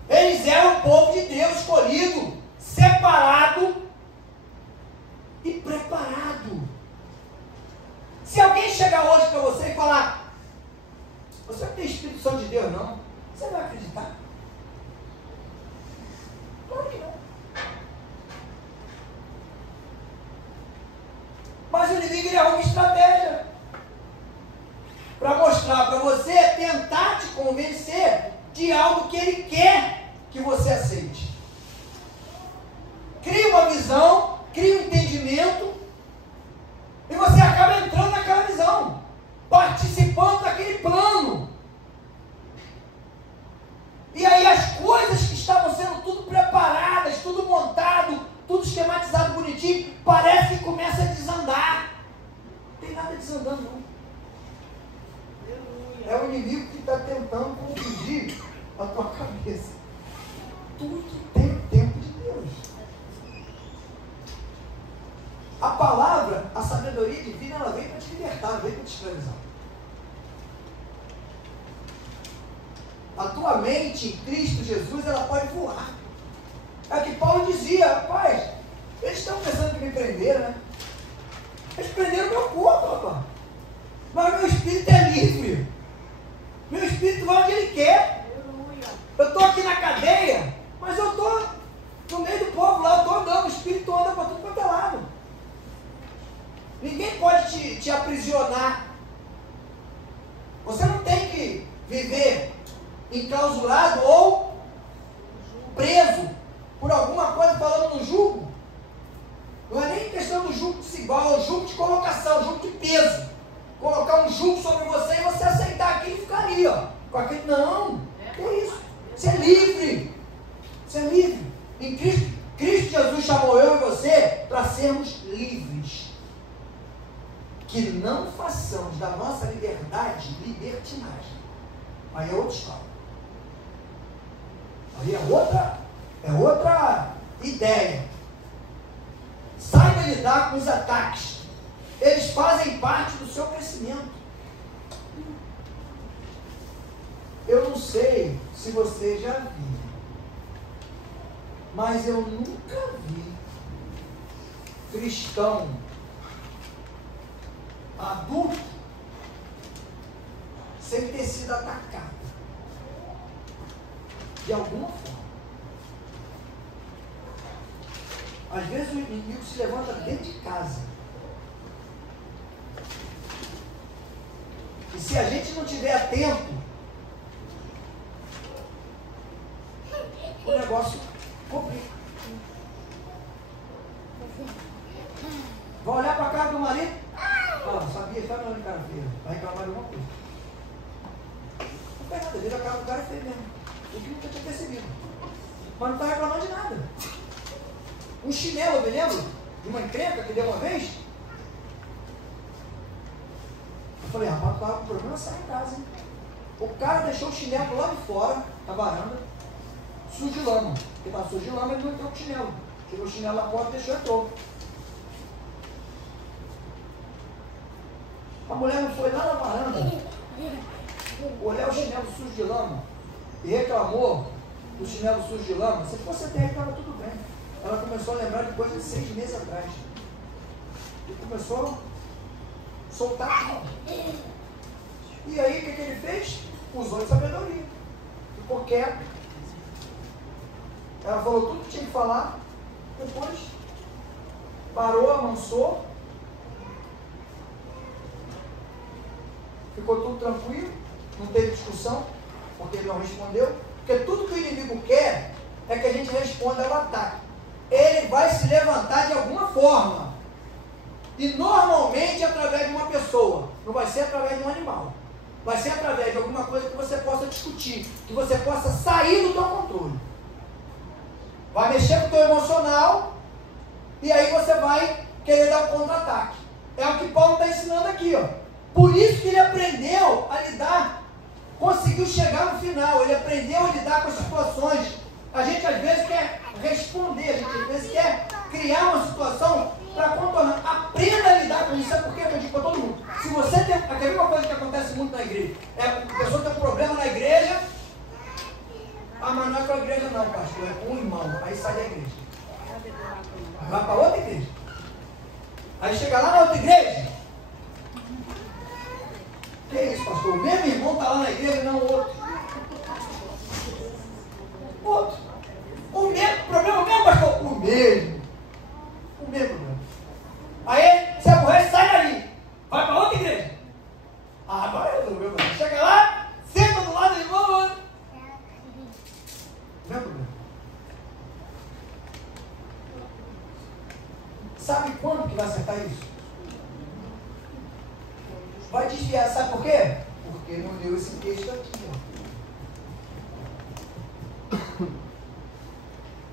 Eles eram o povo de Deus escolhido, separado e preparado. Se alguém chegar hoje para você e falar, você não tem Espírito Santo de Deus, não? Você vai acreditar? Claro que não. Mas o inimigo ele arruma estratégia para mostrar para você, tentar te convencer de algo que ele quer que você aceite. Cria uma visão, cria um entendimento, e você acaba entrando naquela visão, participando daquele plano. E aí as coisas que estavam sendo tudo preparadas, tudo montado, tudo esquematizado bonitinho, parece que começa a desandar. Não tem nada desandando, não. É o inimigo que está tentando confundir a tua cabeça. Tudo tem o tempo de Deus. A palavra, a sabedoria divina, ela veio para te libertar, veio para te escravizar. A tua mente em Cristo Jesus, ela pode voar. É o que Paulo dizia, rapaz, eles estão pensando que me prenderam, né? Eles prenderam meu corpo, rapaz. Mas meu espírito é livre. Meu espírito vai onde ele quer. Eu estou aqui na cadeia, mas eu estou no meio do povo lá, eu estou andando, o espírito anda para tudo quanto é lado. Ninguém pode te aprisionar. Você não tem que viver enclausurado ou preso por alguma coisa falando no jugo. Não é nem questão do jugo desigual, é o jugo de colocação, o jugo de peso. Colocar um jugo sobre você e você aceitar aquilo e ficar ali, ó. Com aquele, não, que é isso. Você é livre. Você é livre. Em Cristo Jesus chamou eu e você para sermos livres. Que não façamos da nossa liberdade libertinagem. Aí é outra história. Aí é outra ideia. Saiba lidar com os ataques. Eles fazem parte do seu crescimento. Eu não sei se você já viu, mas eu nunca vi cristão adulto sem ter sido atacado de alguma forma. Às vezes o inimigo se levanta dentro de casa. E se a gente não tiver atento, o negócio complica. Vai olhar para a cara do marido, fala, sabia, está olhando cara feia, vai reclamar de alguma coisa. Não faz nada, vira a cara do cara feio mesmo. O que nunca tinha percebido. Mas não está reclamando de nada. Um chinelo, eu me lembro de uma encrenca que deu uma vez. Eu falei, rapaz, estava com problema, sai em casa, hein? O cara deixou o chinelo lá de fora, na varanda, sujo de lama. Porque estava sujo de lama, ele não entrou com o chinelo. Tirou o chinelo na porta e deixou e entrou. A mulher não foi lá na varanda, olhar o chinelo sujo de lama e reclamou do chinelo sujo de lama. Se fosse até aí, estava tudo bem. Ela começou a lembrar de coisas de 6 meses atrás. E começou a soltar tudo. E aí, o que ele fez? Usou de sabedoria. Ficou quieto. Ela falou tudo que tinha que falar. Depois, parou, amansou. Ficou tudo tranquilo. Não teve discussão, porque ele não respondeu. Porque tudo que o inimigo quer é que a gente responda ao ataque. Ele vai se levantar de alguma forma. E normalmente através de uma pessoa. Não vai ser através de um animal. Vai ser através de alguma coisa que você possa discutir. Que você possa sair do teu controle. Vai mexer com o teu emocional. E aí você vai querer dar um contra-ataque. É o que Paulo está ensinando aqui, ó. Por isso que ele aprendeu a lidar. Conseguiu chegar no final. Ele aprendeu a lidar com as situações. A gente às vezes quer responder, a gente às vezes quer criar uma situação para contornar. Aprenda a lidar com isso. É porque eu digo para todo mundo. Se você tem. Quer ver uma coisa que acontece muito na igreja? É a pessoa tem um problema na igreja. Ah, mas não é com a igreja não, pastor. É com um irmão. Aí sai da igreja. Vai para outra igreja. Aí chega lá na outra igreja. Que é isso, pastor? O mesmo irmão está lá na igreja e não o outro. Outro. O mesmo problema, o mesmo, pastor? O mesmo. O mesmo problema. Aí, se aborrece, sai dali. Vai para outra igreja. Ah, agora resolveu o problema. Chega lá, senta do lado do irmão. O mesmo problema. Sabe quando que vai acertar isso? Vai desviar, sabe por quê? Porque não leu esse texto aqui, ó.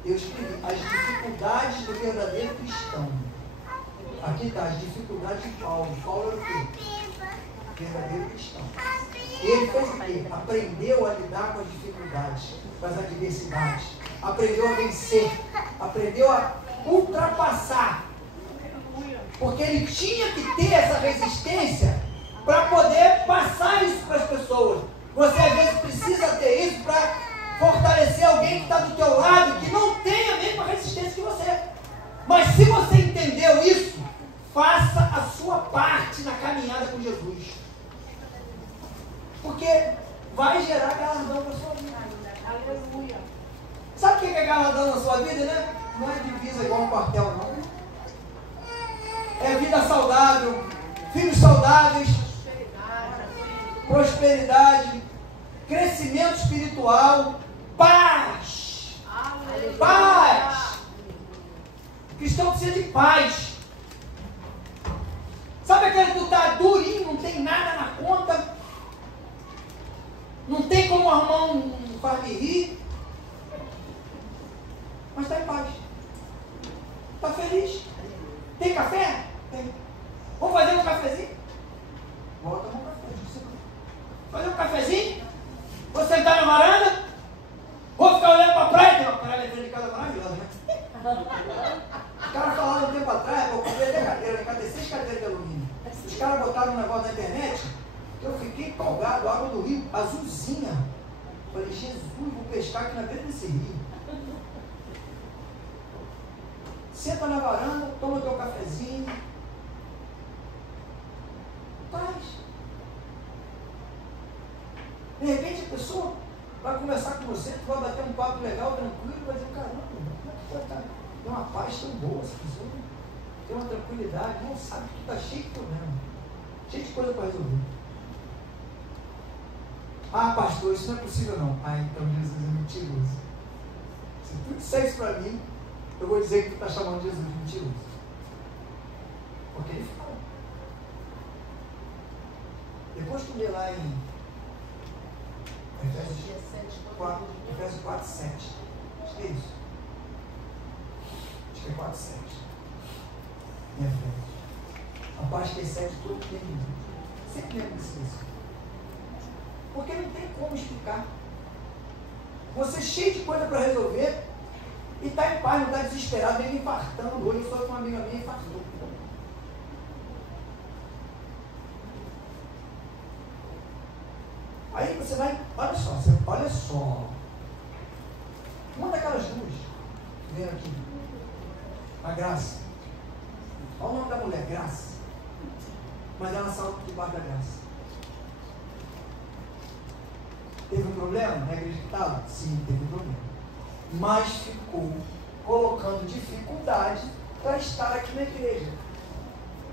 Eu escrevi as dificuldades do verdadeiro cristão. Aqui está, as dificuldades de Paulo. Paulo era o quê? Verdadeiro cristão. Ele fez o quê? Aprendeu a lidar com as dificuldades, com as adversidades. Aprendeu a vencer. Aprendeu a ultrapassar. Porque ele tinha que ter essa resistência para poder passar isso para as pessoas. Você às vezes precisa ter isso para fortalecer alguém que está do teu lado, que não tem a mesma resistência que você. Mas se você entendeu isso, faça a sua parte na caminhada com Jesus. Porque vai gerar galardão na sua vida. Aleluia. Sabe o que é galardão na sua vida, né? Não é divisa igual um quartel, não. É vida saudável, filhos saudáveis, prosperidade, crescimento espiritual, paz. Paz. O cristão precisa de paz. Sabe aquele que tu tá durinho, não tem nada na conta, não tem como arrumar um farmiri, mas está em paz, está feliz. Tem café? Tem. Vamos fazer um cafezinho? Volta no café. Fazer um cafezinho? Vou sentar na varanda? Vou ficar olhando para a praia? Tem uma praia dentro de casa maravilhosa, né? Os caras falaram um tempo atrás, eu comprei até cadeira, cadê 6 cadeiras de alumínio? Os caras botaram um negócio na internet, que eu fiquei empolgado, água do rio, azulzinha. Falei, Jesus, vou pescar aqui na beira desse rio. Senta na varanda, toma teu cafezinho. Paz. De repente a pessoa vai conversar com você, tu vai bater um papo legal, tranquilo, vai dizer, caramba, como é que pode estar? Tem uma paz tão boa essa pessoa, tem uma tranquilidade, não sabe que tu está cheio de problema, cheio de coisa para resolver. Ah, pastor, isso não é possível não. Ah, então Jesus é mentiroso. Se tu disser isso para mim, eu vou dizer que tu está chamando Jesus de mentiroso. Porque ele fala. Depois tu lê lá em Efésios 4, 7. Acho que é isso. Acho que é 4, 7. Em Efésios. A parte que excede todo o tempo. Sempre lembro desse texto. Porque não tem como explicar. Você cheio de coisa para resolver e está em paz, não está desesperado, nem infartando. Hoje eu sou com uma amiga minha e infartou. Aí você vai, olha só. Uma daquelas duas que vem aqui, a Graça. Olha o nome da mulher, Graça. Mas ela saiu debaixo da graça. Teve um problema na igreja que estava? Sim, teve um problema. Mas ficou colocando dificuldade para estar aqui na igreja.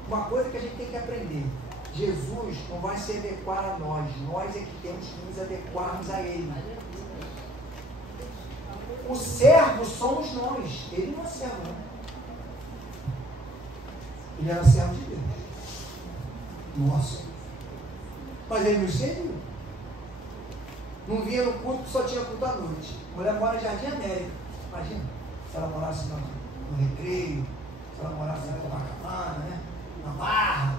Uma coisa que a gente tem que aprender. Jesus não vai se adequar a nós. Nós é que temos que nos adequarmos a Ele. O servo somos nós. Ele não é servo, não. Ele era servo de Deus. Nossa. Mas ele nos serviu. Não vinha no culto, só tinha culto à noite. A mulher mora em Jardim América. Imagina, se ela morasse no Recreio, se ela morasse na Copacabana, né? Na Barra.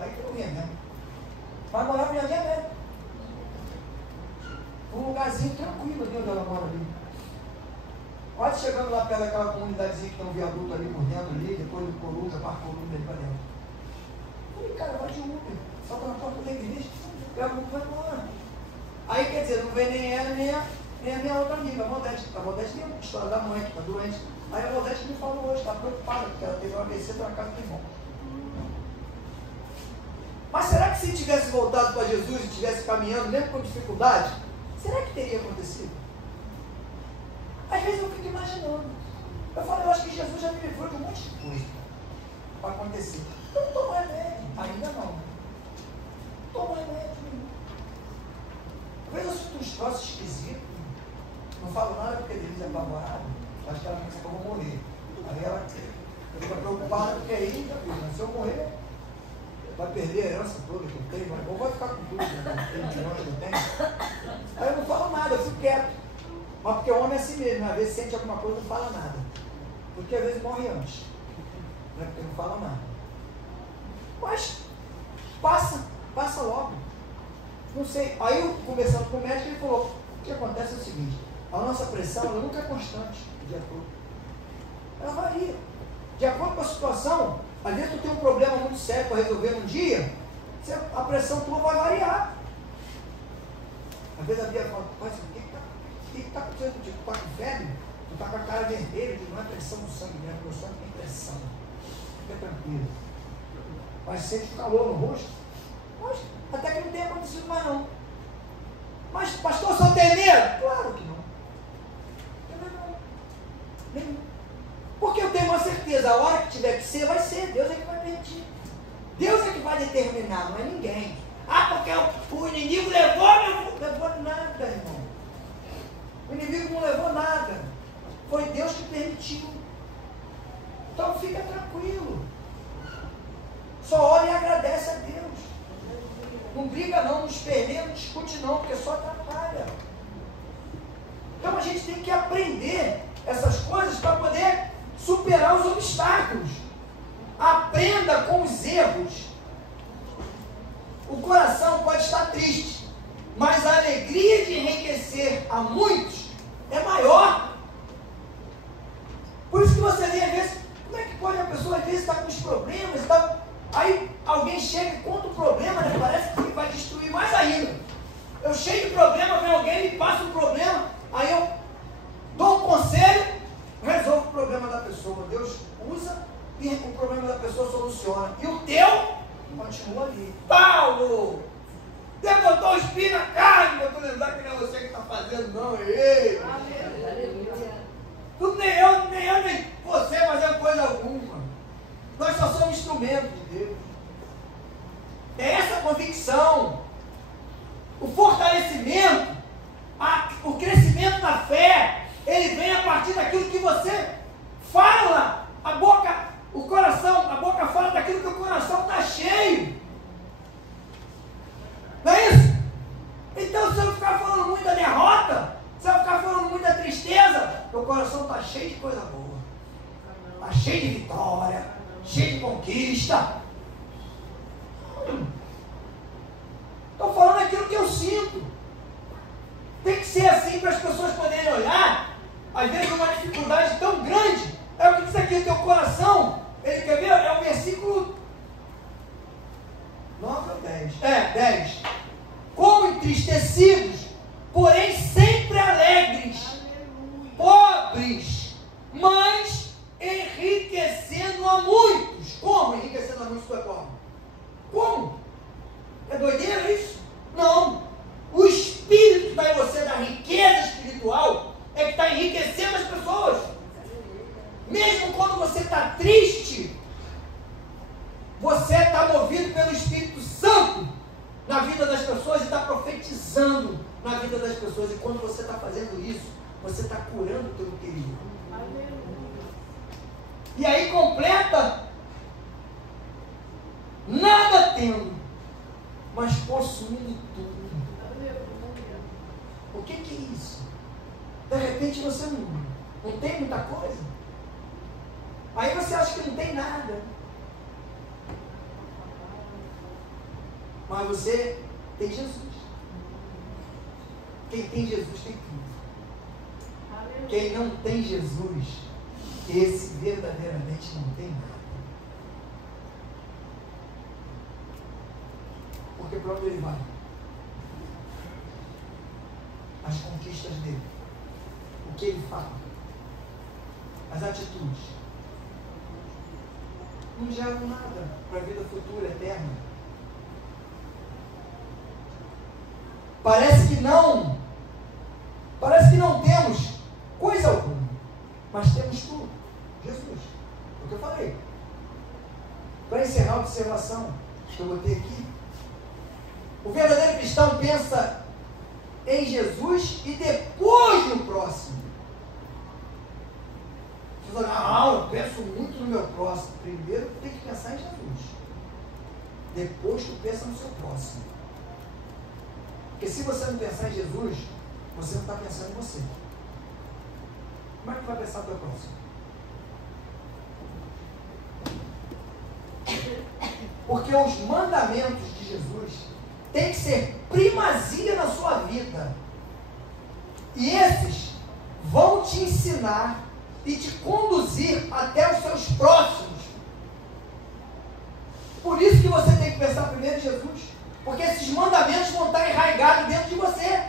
Aí que eu vinha mesmo. Vai morar no Jardim América. Um lugarzinho tranquilo ali onde ela mora ali. Quase chegando lá perto daquela comunidadezinha que tem um viaduto ali por dentro ali, depois do Coruja, Parque Coruja ali para dentro. Falei, cara, vai de Uber, salta na porta da igreja, pega o Uber e vai embora. Aí, quer dizer, não vem nem ela, nem a minha outra amiga, a Modeste. A Modeste tem uma história da mãe que está doente. Aí a Modeste me falou hoje, está preocupada, porque ela teve um AVC para casa do irmão. Mas será que se tivesse voltado para Jesus e tivesse caminhando, mesmo com dificuldade, será que teria acontecido? Às vezes eu fico imaginando. Eu falo, eu acho que Jesus já me livrou de um monte de coisa para acontecer. Eu não tomo remédio, ainda não. Não tomo remédio. Às vezes eu sinto uns troços esquisitos, não falo nada porque Denise é apavorada, acho que ela pensa que eu vou morrer. Aí ela fica preocupada porque aí, se eu morrer, vai perder a herança toda que eu tenho, ou vai ficar com tudo, né? Tem milhões que eu tenho. Aí eu não falo nada, eu fico quieto. Mas porque o homem é assim mesmo, às vezes sente alguma coisa e não fala nada. Porque às vezes morre antes, né? Porque não fala nada. Mas passa logo. Não sei. Aí eu, conversando com o médico, ele falou, o que acontece é o seguinte, a nossa pressão ela nunca é constante o dia todo. Ela varia. De acordo com a situação, às vezes tu tem um problema muito sério para resolver num dia, a pressão tua vai variar. Às vezes a Bia fala, mas o que está acontecendo? Tu está com febre? Tu está com a cara vermelha, não é pressão do sangue mesmo, meu sangue tem pressão. Fica tranquilo. Mas sente calor no rosto? Mas até que não tenha acontecido mais não. Mas pastor, só tem medo? Claro que não. Nenhum. Porque eu tenho uma certeza, a hora que tiver que ser, vai ser. Deus é que vai permitir. Deus é que vai determinar, não é ninguém. Ah, porque o inimigo levou, não levou nada, irmão. O inimigo não levou nada. Foi Deus que permitiu. Então fica tranquilo. Só ora e agradece a Deus. Não briga não, não esperneia, não discute não, porque só atrapalha. Então a gente tem que aprender essas coisas para poder superar os obstáculos. lida com os erros, o coração pode estar triste, mas a alegria de enriquecer a muitos é maior. Por isso que você vê, às vezes, como é que pode a pessoa, às vezes, estar com os problemas e tal, aí alguém chega e conta o problema, né? Parece que vai destruir mais ainda. Eu cheio de problema, vem alguém e me passa um problema, aí eu dou um conselho, resolvo o problema da pessoa. Deus usa e o problema da pessoa soluciona. E o teu continua ali. Paulo! Deus botou os pés na carne, botou lembrar que não é você que está fazendo, não, é ele. Tudo nem eu, nem você fazendo coisa alguma. Nós só somos instrumentos de Deus. É essa a convicção. O fortalecimento, o crescimento da fé, ele vem a partir daquilo que você fala. A boca fala daquilo que o coração está cheio. Não é isso? Então, se eu ficar falando muita derrota, se eu ficar falando muita tristeza, meu coração está cheio de coisa boa. Está cheio de vitória, cheio de conquista. Estou falando aquilo que eu sinto. Tem que ser assim para as pessoas poderem olhar. Às vezes uma dificuldade tão grande. É o que diz aqui, o teu coração. Ele quer ver? É o versículo 9 ou 10? 10. Como entristecidos, porém sempre alegres. Pobres, mas enriquecendo a muitos. Como enriquecendo a muitos tu é pobre? Como? É doideira isso? Não. O Espírito que está em você, da riqueza espiritual, é que está enriquecendo as pessoas. Mesmo quando você está triste, você está movido pelo Espírito Santo na vida das pessoas e está profetizando na vida das pessoas. E quando você está fazendo isso, você está curando o teu interior. E aí completa, nada tendo, mas possuindo tudo. O que é isso? De repente você não tem muita coisa. Aí você acha que não tem nada. Mas você tem Jesus. Quem tem Jesus tem tudo. Quem não tem Jesus, esse verdadeiramente não tem nada. Porque para onde ele vai? As conquistas dele. O que ele fala. As atitudes. Não geram nada para a vida futura, eterna. Parece que não temos coisa alguma, mas temos tudo. Jesus. É o que eu falei. Para encerrar a observação que eu botei aqui, o verdadeiro cristão pensa em Jesus e depois no próximo. Você fala, eu penso muito no meu próximo. Primeiro tu tem que pensar em Jesus. Depois tu pensa no seu próximo. Porque se você não pensar em Jesus, você não está pensando em você. Como é que tu vai pensar no teu próximo? Porque os mandamentos de Jesus têm que ser primazia na sua vida. E esses vão te ensinar e te conduzir até os seus próximos. Por isso que você tem que pensar primeiro em Jesus. Porque esses mandamentos vão estar enraizados dentro de você.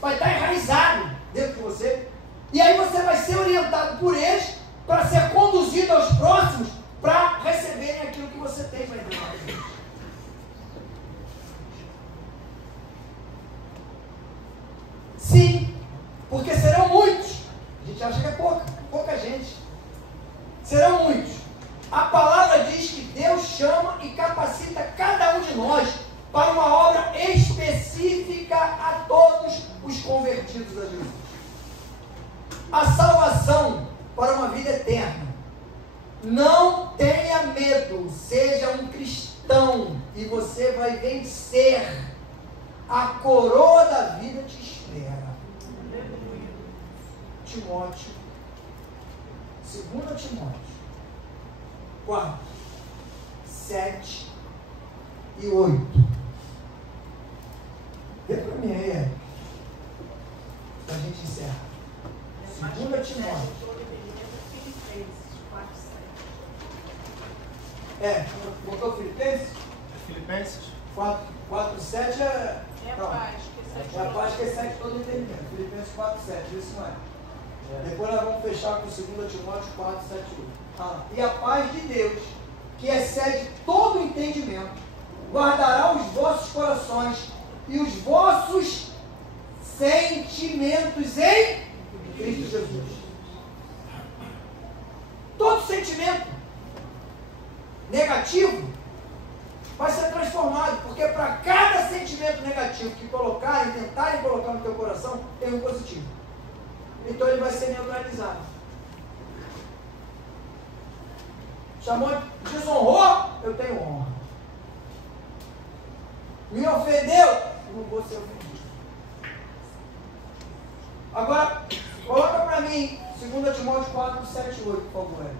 Vai estar enraizado dentro de você. E aí você vai ser orientado por eles para ser conduzido aos próximos para receberem aquilo que você tem para entregar para eles. Sim, porque serão muitos. A gente acha que é pouca gente. Serão muitos. A palavra diz que Deus chama e capacita cada um de nós para uma obra específica a todos os convertidos a Jesus. A salvação para uma vida eterna. Não tenha medo, seja um cristão e você vai vencer. A coroa da vida te espera. Timóteo, 2 Timóteo 4, 7 e 8. Vê para mim aí, para a gente encerrar. 2 Timóteo. Botou Filipenses? Filipenses 4, 7 é. É a paz que excede todo entendimento. Filipenses 4, 7, isso não é. Depois nós vamos fechar com 2 Timóteo 4, 7 e 8. E a paz de Deus, que excede todo entendimento, guardará os vossos corações e os vossos sentimentos em Cristo Jesus. Todo sentimento negativo vai ser transformado, porque para cada sentimento negativo que tentarem colocar no teu coração, tem um positivo. Então ele vai ser neutralizado. Chamou, desonrou, eu tenho honra. Me ofendeu, eu não vou ser ofendido. Agora, coloca para mim 2 Timóteo 4, 7 e 8, por favor.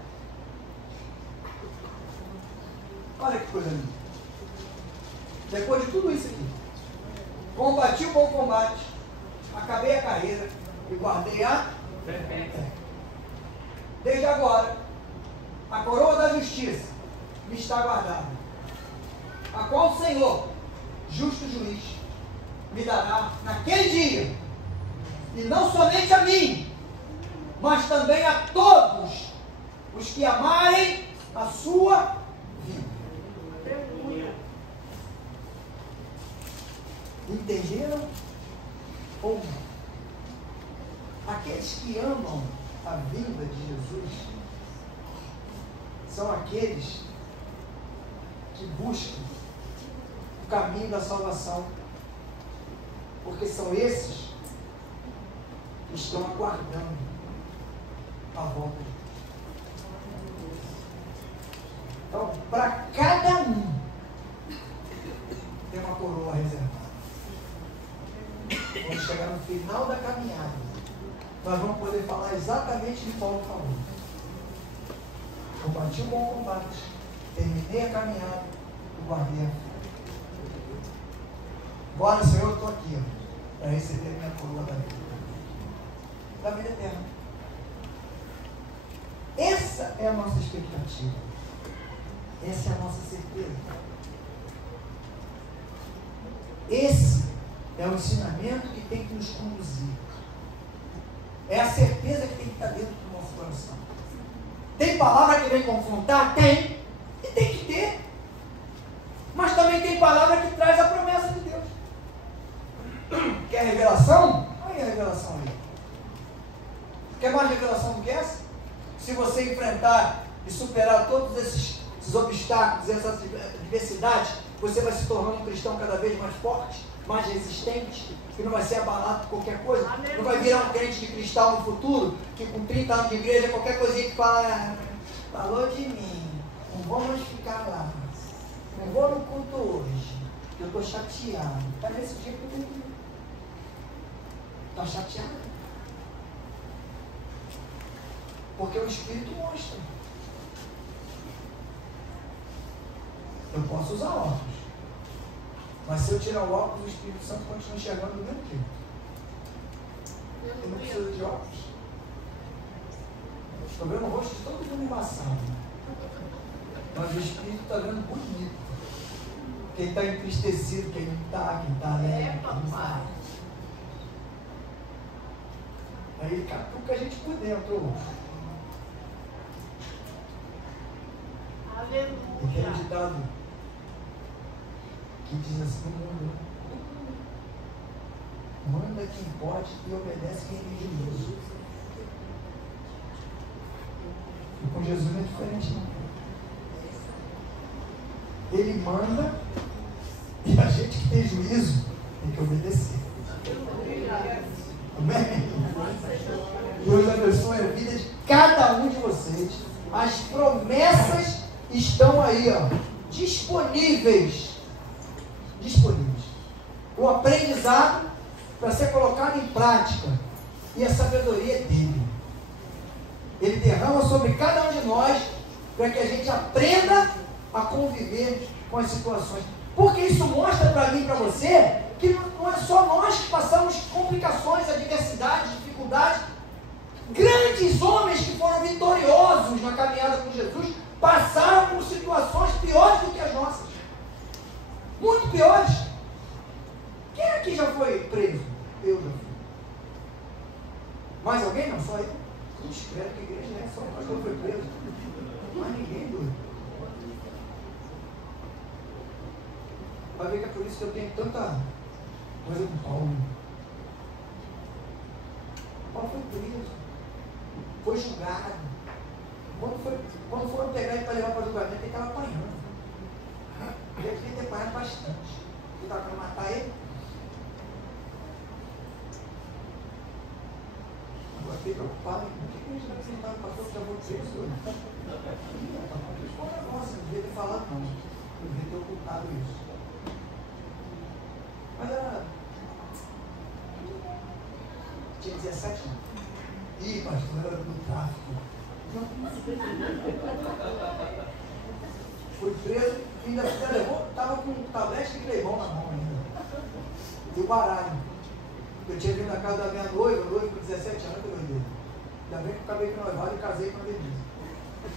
Olha que coisa linda. Depois de tudo isso aqui, combati o bom combate, acabei a carreira e guardei a fé. Desde agora, a coroa da justiça me está guardada, a qual o Senhor, justo juiz, me dará naquele dia, e não somente a mim, mas também a todos os que amarem a sua vida. Entenderam ou não? Aqueles que amam a vinda de Jesus são aqueles que buscam o caminho da salvação, porque são esses que estão aguardando a volta de Deus. Então, para cada um tem uma coroa reservada. Quando chegar no final da caminhada, nós vamos poder falar exatamente de Paulo falou. Combati o bom combate, terminei a caminhada e guardei a fé. Agora, Senhor, eu estou aqui para receber minha coroa da vida eterna. Essa é a nossa expectativa. Essa é a nossa certeza. Esse é o ensinamento que tem que nos conduzir. É a certeza que tem que estar dentro do nosso coração. Tem palavra que vem confrontar? Tem. E tem que ter. Mas também tem palavra que traz a promessa de Deus. Quer revelação? Olha a revelação aí. Quer mais revelação do que essa? Se você enfrentar e superar todos esses obstáculos, essas adversidades, você vai se tornar um cristão cada vez mais forte, mais resistente, que não vai ser abalado por qualquer coisa. Não vai virar um crente de cristal no futuro, que com 30 anos de igreja, qualquer coisinha que fala, falou de mim, não vamos ficar lá, não vou no culto hoje, eu estou chateado. Está nesse tipo de vida. Está chateado? Porque o Espírito mostra. Eu posso usar óculos, mas se eu tirar o óculos, o Espírito Santo continua enxergando do mesmo jeito. Eu não preciso de óculos. Estou vendo o rosto de todo mundo embaçado, mas o Espírito está vendo bonito. Quem está entristecido, quem não está, quem está alegre, quem não está. Aí ele catuca a gente por dentro. Aleluia. E tem um ditado que diz assim no mundo: manda quem pode e obedece quem é religioso. E com Jesus não é diferente, não. Ele manda e a gente que tem juízo tem que obedecer. Amém? Deus abençoe a vida de cada um de vocês. As promessas estão aí, ó, disponíveis. O aprendizado para ser colocado em prática. E a sabedoria dele. Ele derrama sobre cada um de nós para que a gente aprenda a conviver com as situações. Porque isso mostra para mim e para você que não é só nós que passamos complicações, adversidades, dificuldades. Grandes homens que foram vitoriosos na caminhada com Jesus passaram por situações piores do que as nossas. Muito piores. Quem aqui já foi preso? Eu já fui. Mais alguém? Não, só eu. Espero que a igreja não é só nós que foi preso. Não há ninguém doido. Vai ver que é por isso que eu tenho tanta coisa com Paulo. Paulo foi preso. Foi julgado. Quando foram pegar ele para levar para julgamento, ele estava apanhando. Ele devia ter apanhado bastante. Ele estava querendo matar ele. Agora fiquei preocupado. Por que a gente vai apresentar no pastor que já vou preso? Nossa, não devia ter falado não. Eu devia ter ocultado isso. Mas era... Tinha 17 anos. Ih, pastor, era do tráfico. Fui preso, ainda levou, estava com um tablete de Cleibon na mão ainda. E o baralho. Eu tinha vindo na casa da minha noiva com 17 anos, eu doido. Ainda bem que eu acabei com o noivado e casei com a Denise.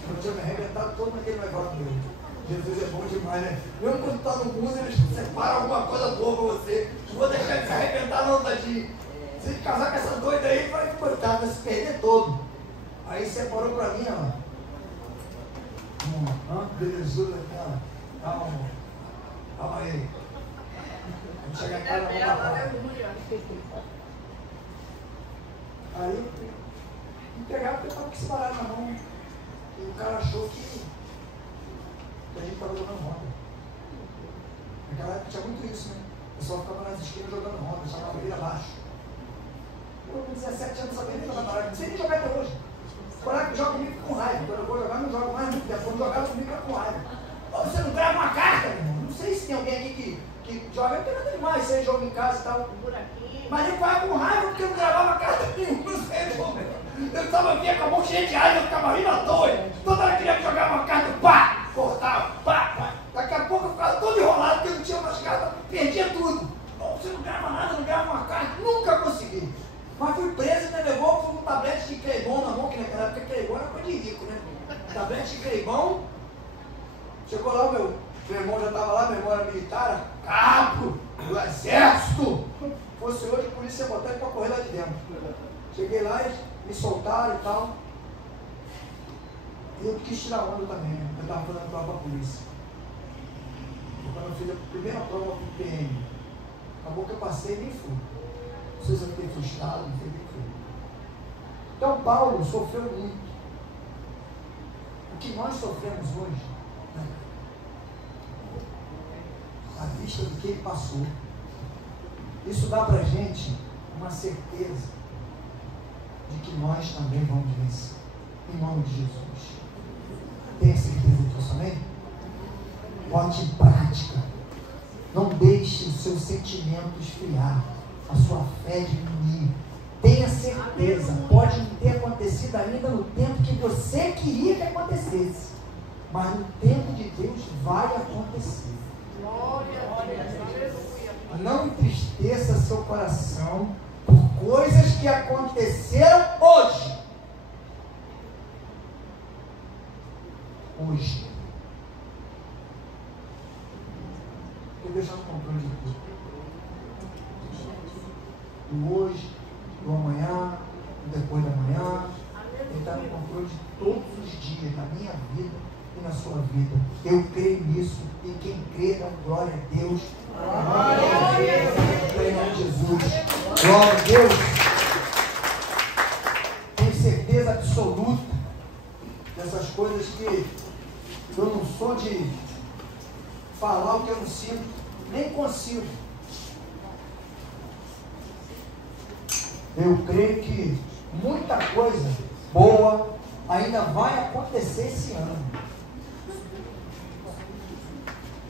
Eu tinha me arrebentado todo naquele noivado dele. Jesus é bom demais, né? Mesmo quando está no mundo, eles separam alguma coisa boa para você. Não vou deixar de se arrebentar não, tadinho. Se casar com essa doida aí, vai coitado, vai se perder todo. Aí separou para mim, ó. Belezura aqui, ó. Calma aí. Vamos chegar em casa, vamos lá. Aí, entregaram porque estava com esse baralho na mão. E o cara achou que a gente estava jogando roda. Naquela época tinha muito isso, né? O pessoal ficava nas esquinas jogando roda, chamava ele abaixo. Eu com 17 anos sabia nem jogar baralho, não sei nem jogar até hoje. O colega que joga comigo com raiva. Quando eu vou jogar, não jogo mais muito tempo. Quando jogar comigo, fica com raiva. Pô, você não grava uma carta, meu irmão? Não sei se tem alguém aqui que joga, não tem nada demais, você joga em casa e tal. Mas eu ficava com raiva porque eu não gravava carta nenhuma, não sei, eu estava aqui com a mão cheia de raiva, eu ficava rindo à toa. Toda hora que queria jogar uma carta, pá, cortava, pá. Daqui a pouco eu ficava todo enrolado, porque eu não tinha umas cartas, perdia tudo. Pô, você não grava nada, não grava uma carta, nunca consegui. Mas fui preso e me levou com um tablete de Cleibon na mão, que naquela época Cleibon era coisa de rico, né? Tablete de Cleibon. Chegou lá, meu irmão já estava lá, meu irmão era militar, cabo do exército. Se fosse hoje, a polícia ia botar ele para correr lá de dentro. Cheguei lá, eles me soltaram e tal. E eu quis tirar onda também, né? Eu estava fazendo prova para a polícia. Quando eu fiz a primeira prova para o PM, acabou que eu passei e nem fui. Não sei se eu fiquei frustrado, não sei o que foi. Então Paulo sofreu muito. O que nós sofremos hoje, né? À vista do que ele passou. Isso dá para a gente uma certeza de que nós também vamos vencer. Em nome de Jesus. Tenha certeza disso, amém? Bote em prática. Não deixe o seu sentimento esfriar. A sua fé diminuir. Tenha certeza, pode não ter acontecido ainda no tempo que você queria que acontecesse, mas no tempo de Deus vai acontecer. Não entristeça seu coração por coisas que aconteceram hoje. Hoje. Porque Deus está no controle de tudo. Do hoje, do amanhã, do depois da manhã. Ele está no controle de todos os dias, na minha vida e na sua vida. Eu creio nisso. E quem crê, dá glória a Deus. Em nome de Jesus. Glória a Deus. Tenho certeza absoluta dessas coisas que eu não sou de falar o que eu não sinto, nem consigo. Eu creio que muita coisa boa ainda vai acontecer esse ano.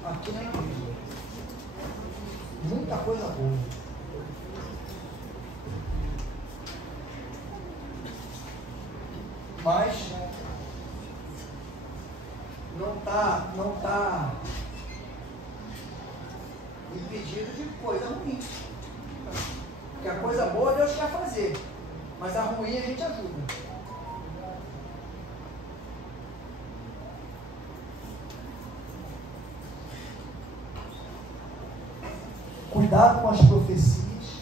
Aqui na igreja. Muita coisa boa. Mas não tá impedido de coisa ruim. Porque a coisa boa Deus quer fazer, mas a ruim a gente ajuda. Cuidado com as profecias.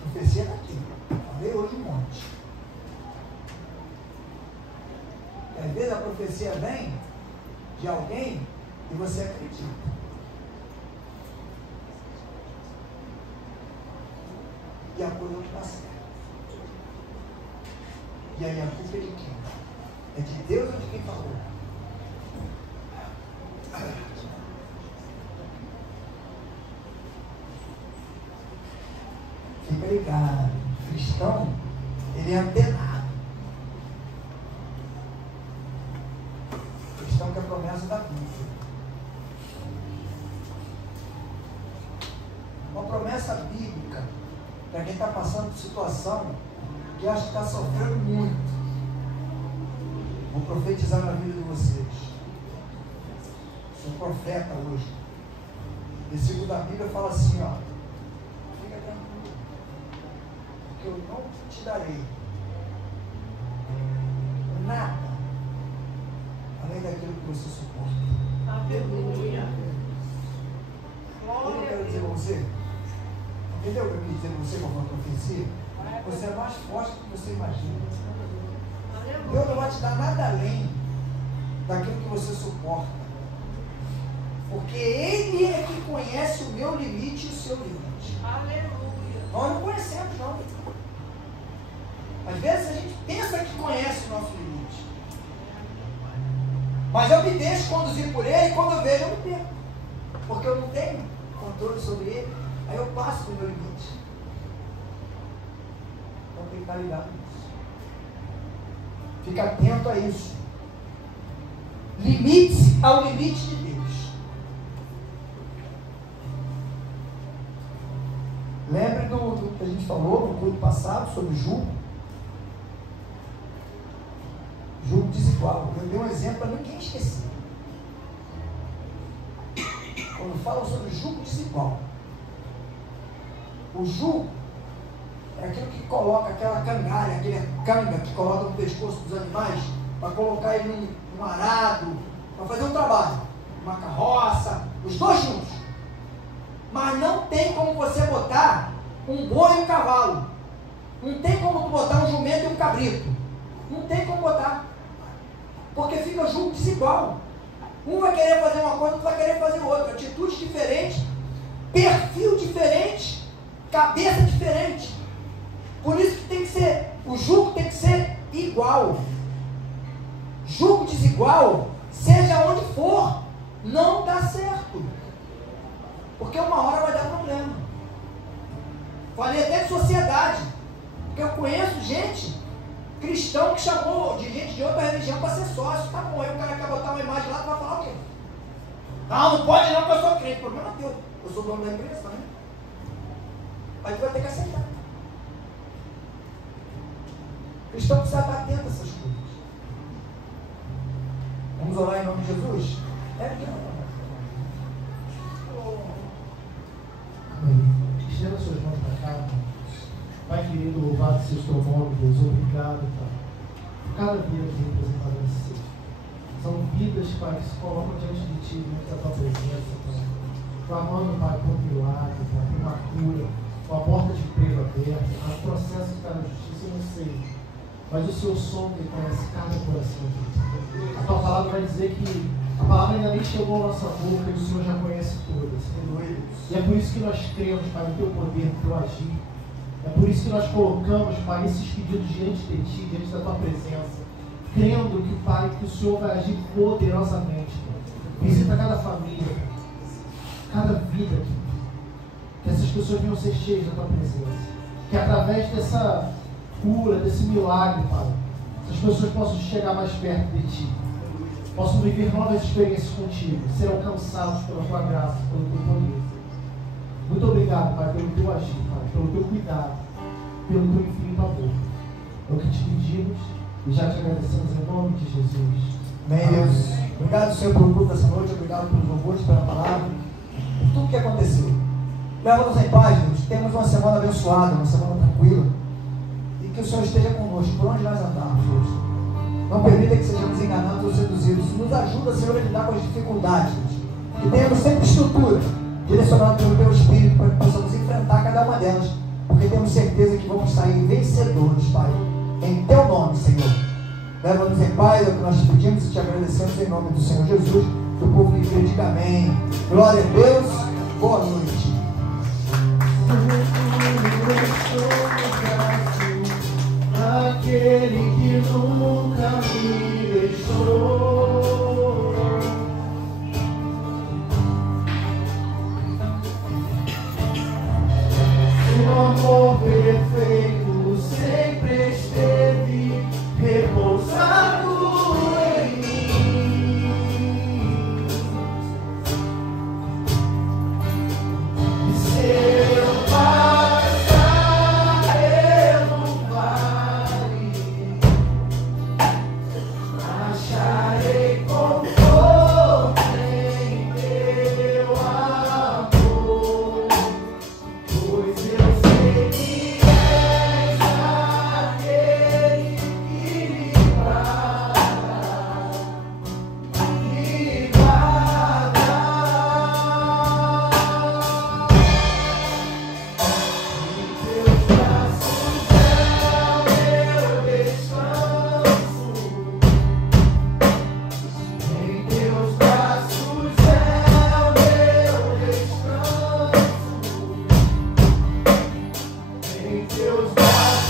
Profecia está aqui. Falei hoje um monte. E às vezes a profecia vem de alguém e você acredita. E a coisa não está certa. E aí a culpa é de quem? É de Deus ou de quem falou? Fica ligado. O cristão, ele é antenado. O cristão que é a promessa da Bíblia. Uma promessa bíblica para quem está passando por situação que acha que está sofrendo muito. Vou profetizar na vida de vocês. Sou profeta hoje. E segundo a Bíblia fala assim, ó. Fica tranquilo. Porque eu não te darei nada além daquilo que você suporta. Aleluia. O que eu quero dizer para você? Entendeu o que eu quis dizer para você com a profecia? Você é mais forte do que você imagina. Deus não vai te dar nada além daquilo que você suporta. Porque Ele é que conhece o meu limite e o seu limite. Aleluia. Nós não conhecemos, não. Às vezes a gente pensa que conhece o nosso limite. Mas eu me deixo conduzir por Ele e quando eu vejo eu me perco. Porque eu não tenho controle sobre Ele. Aí eu passo do meu limite. Então tem que estar ligado nisso. Fica atento a isso. Limite-se ao limite de Deus. Lembre do que a gente falou no culto passado sobre julgo. Julgo desigual. Eu dei um exemplo para ninguém esquecer. Quando falam sobre julgo desigual, o julgo é aquilo que coloca aquela cangalha, aquela canga que coloca no pescoço dos animais para colocar ele num arado, para fazer um trabalho, uma carroça, os dois juntos. Mas não tem como você botar um boi e um cavalo. Não tem como botar um jumento e um cabrito. Não tem como botar. Porque fica julgo desigual. Um vai querer fazer uma coisa, outro vai querer fazer outra. Atitudes diferentes, perfil diferente, cabeça diferente. Por isso que tem que ser, o jugo tem que ser igual. Jugo desigual, seja onde for, não dá certo. Porque uma hora vai dar problema. Falei até de sociedade. Porque eu conheço gente, cristão, que chamou de gente de outra religião para ser sócio. Tá bom, aí o cara quer botar uma imagem lá, tu vai falar o quê? Não pode não, porque eu sou crente. O problema é teu. Eu sou dono da empresa também. Aí tu vai ter que aceitar. O cristão precisa estar atento a essas coisas. Vamos orar em nome de Jesus? Estenda suas mãos para cá, Pai querido, louvado seja o teu nome, Deus. Obrigado, Pai. Por cada vida que representada nesse ser. São vidas, Pai, que se colocam diante de Ti, diante da Tua presença, Pai. Clamando, Pai, por um milagre, Pai, por uma cura, por uma porta de emprego aberta, por um processo de cada justiça, eu não sei. Mas o Seu som que conhece cada coração. A Tua palavra vai dizer que a palavra ainda nem chegou à nossa boca e o Senhor já conhece todas. E é por isso que nós cremos, Pai, no Teu poder, no Teu agir. É por isso que nós colocamos, Pai, esses pedidos diante de Ti, diante da Tua presença, crendo que, Pai, que o Senhor vai agir poderosamente. Pai. Visita cada família, cada vida aqui. Que essas pessoas venham ser cheias da Tua presença. Que através dessa cura, desse milagre, Pai, essas pessoas possam chegar mais perto de Ti. Possam viver novas experiências contigo, ser alcançados pela Tua graça, pelo Teu poder. Muito obrigado, Pai, pelo Teu agir, Pai, pelo Teu cuidado, pelo Teu infinito amor. É o que te pedimos e já te agradecemos em nome de Jesus. Amém, Deus. Obrigado, Senhor, pelo culto dessa noite. Obrigado pelos louvores, pela palavra, por tudo que aconteceu. Leva-nos em paz, Deus. Temos uma semana abençoada, uma semana tranquila. E que o Senhor esteja conosco por onde nós andarmos, Deus. Não permita que sejamos enganados ou seduzidos. Nos ajuda, Senhor, a lidar com as dificuldades, Deus. Que tenhamos sempre estrutura direcionada pelo Teu Espírito para que possamos enfrentar cada uma delas. Porque temos certeza que vamos sair vencedores, Pai. Em Teu nome, Senhor. Leva-nos em paz, é o que nós te pedimos e te agradecemos em nome do Senhor Jesus. O povo que crê, diga amém. Glória a Deus. Boa noite. Aquele que nunca me deixou. O amor perfeito sempre esteve repousado em mim. E se eu passar, eu não vale, acharei conforto em teu amor, pois eu sei que és aquele que me guarda, me guarda. Em teus braços é o meu descanso, em teus braços é o meu descanso, em teus braços.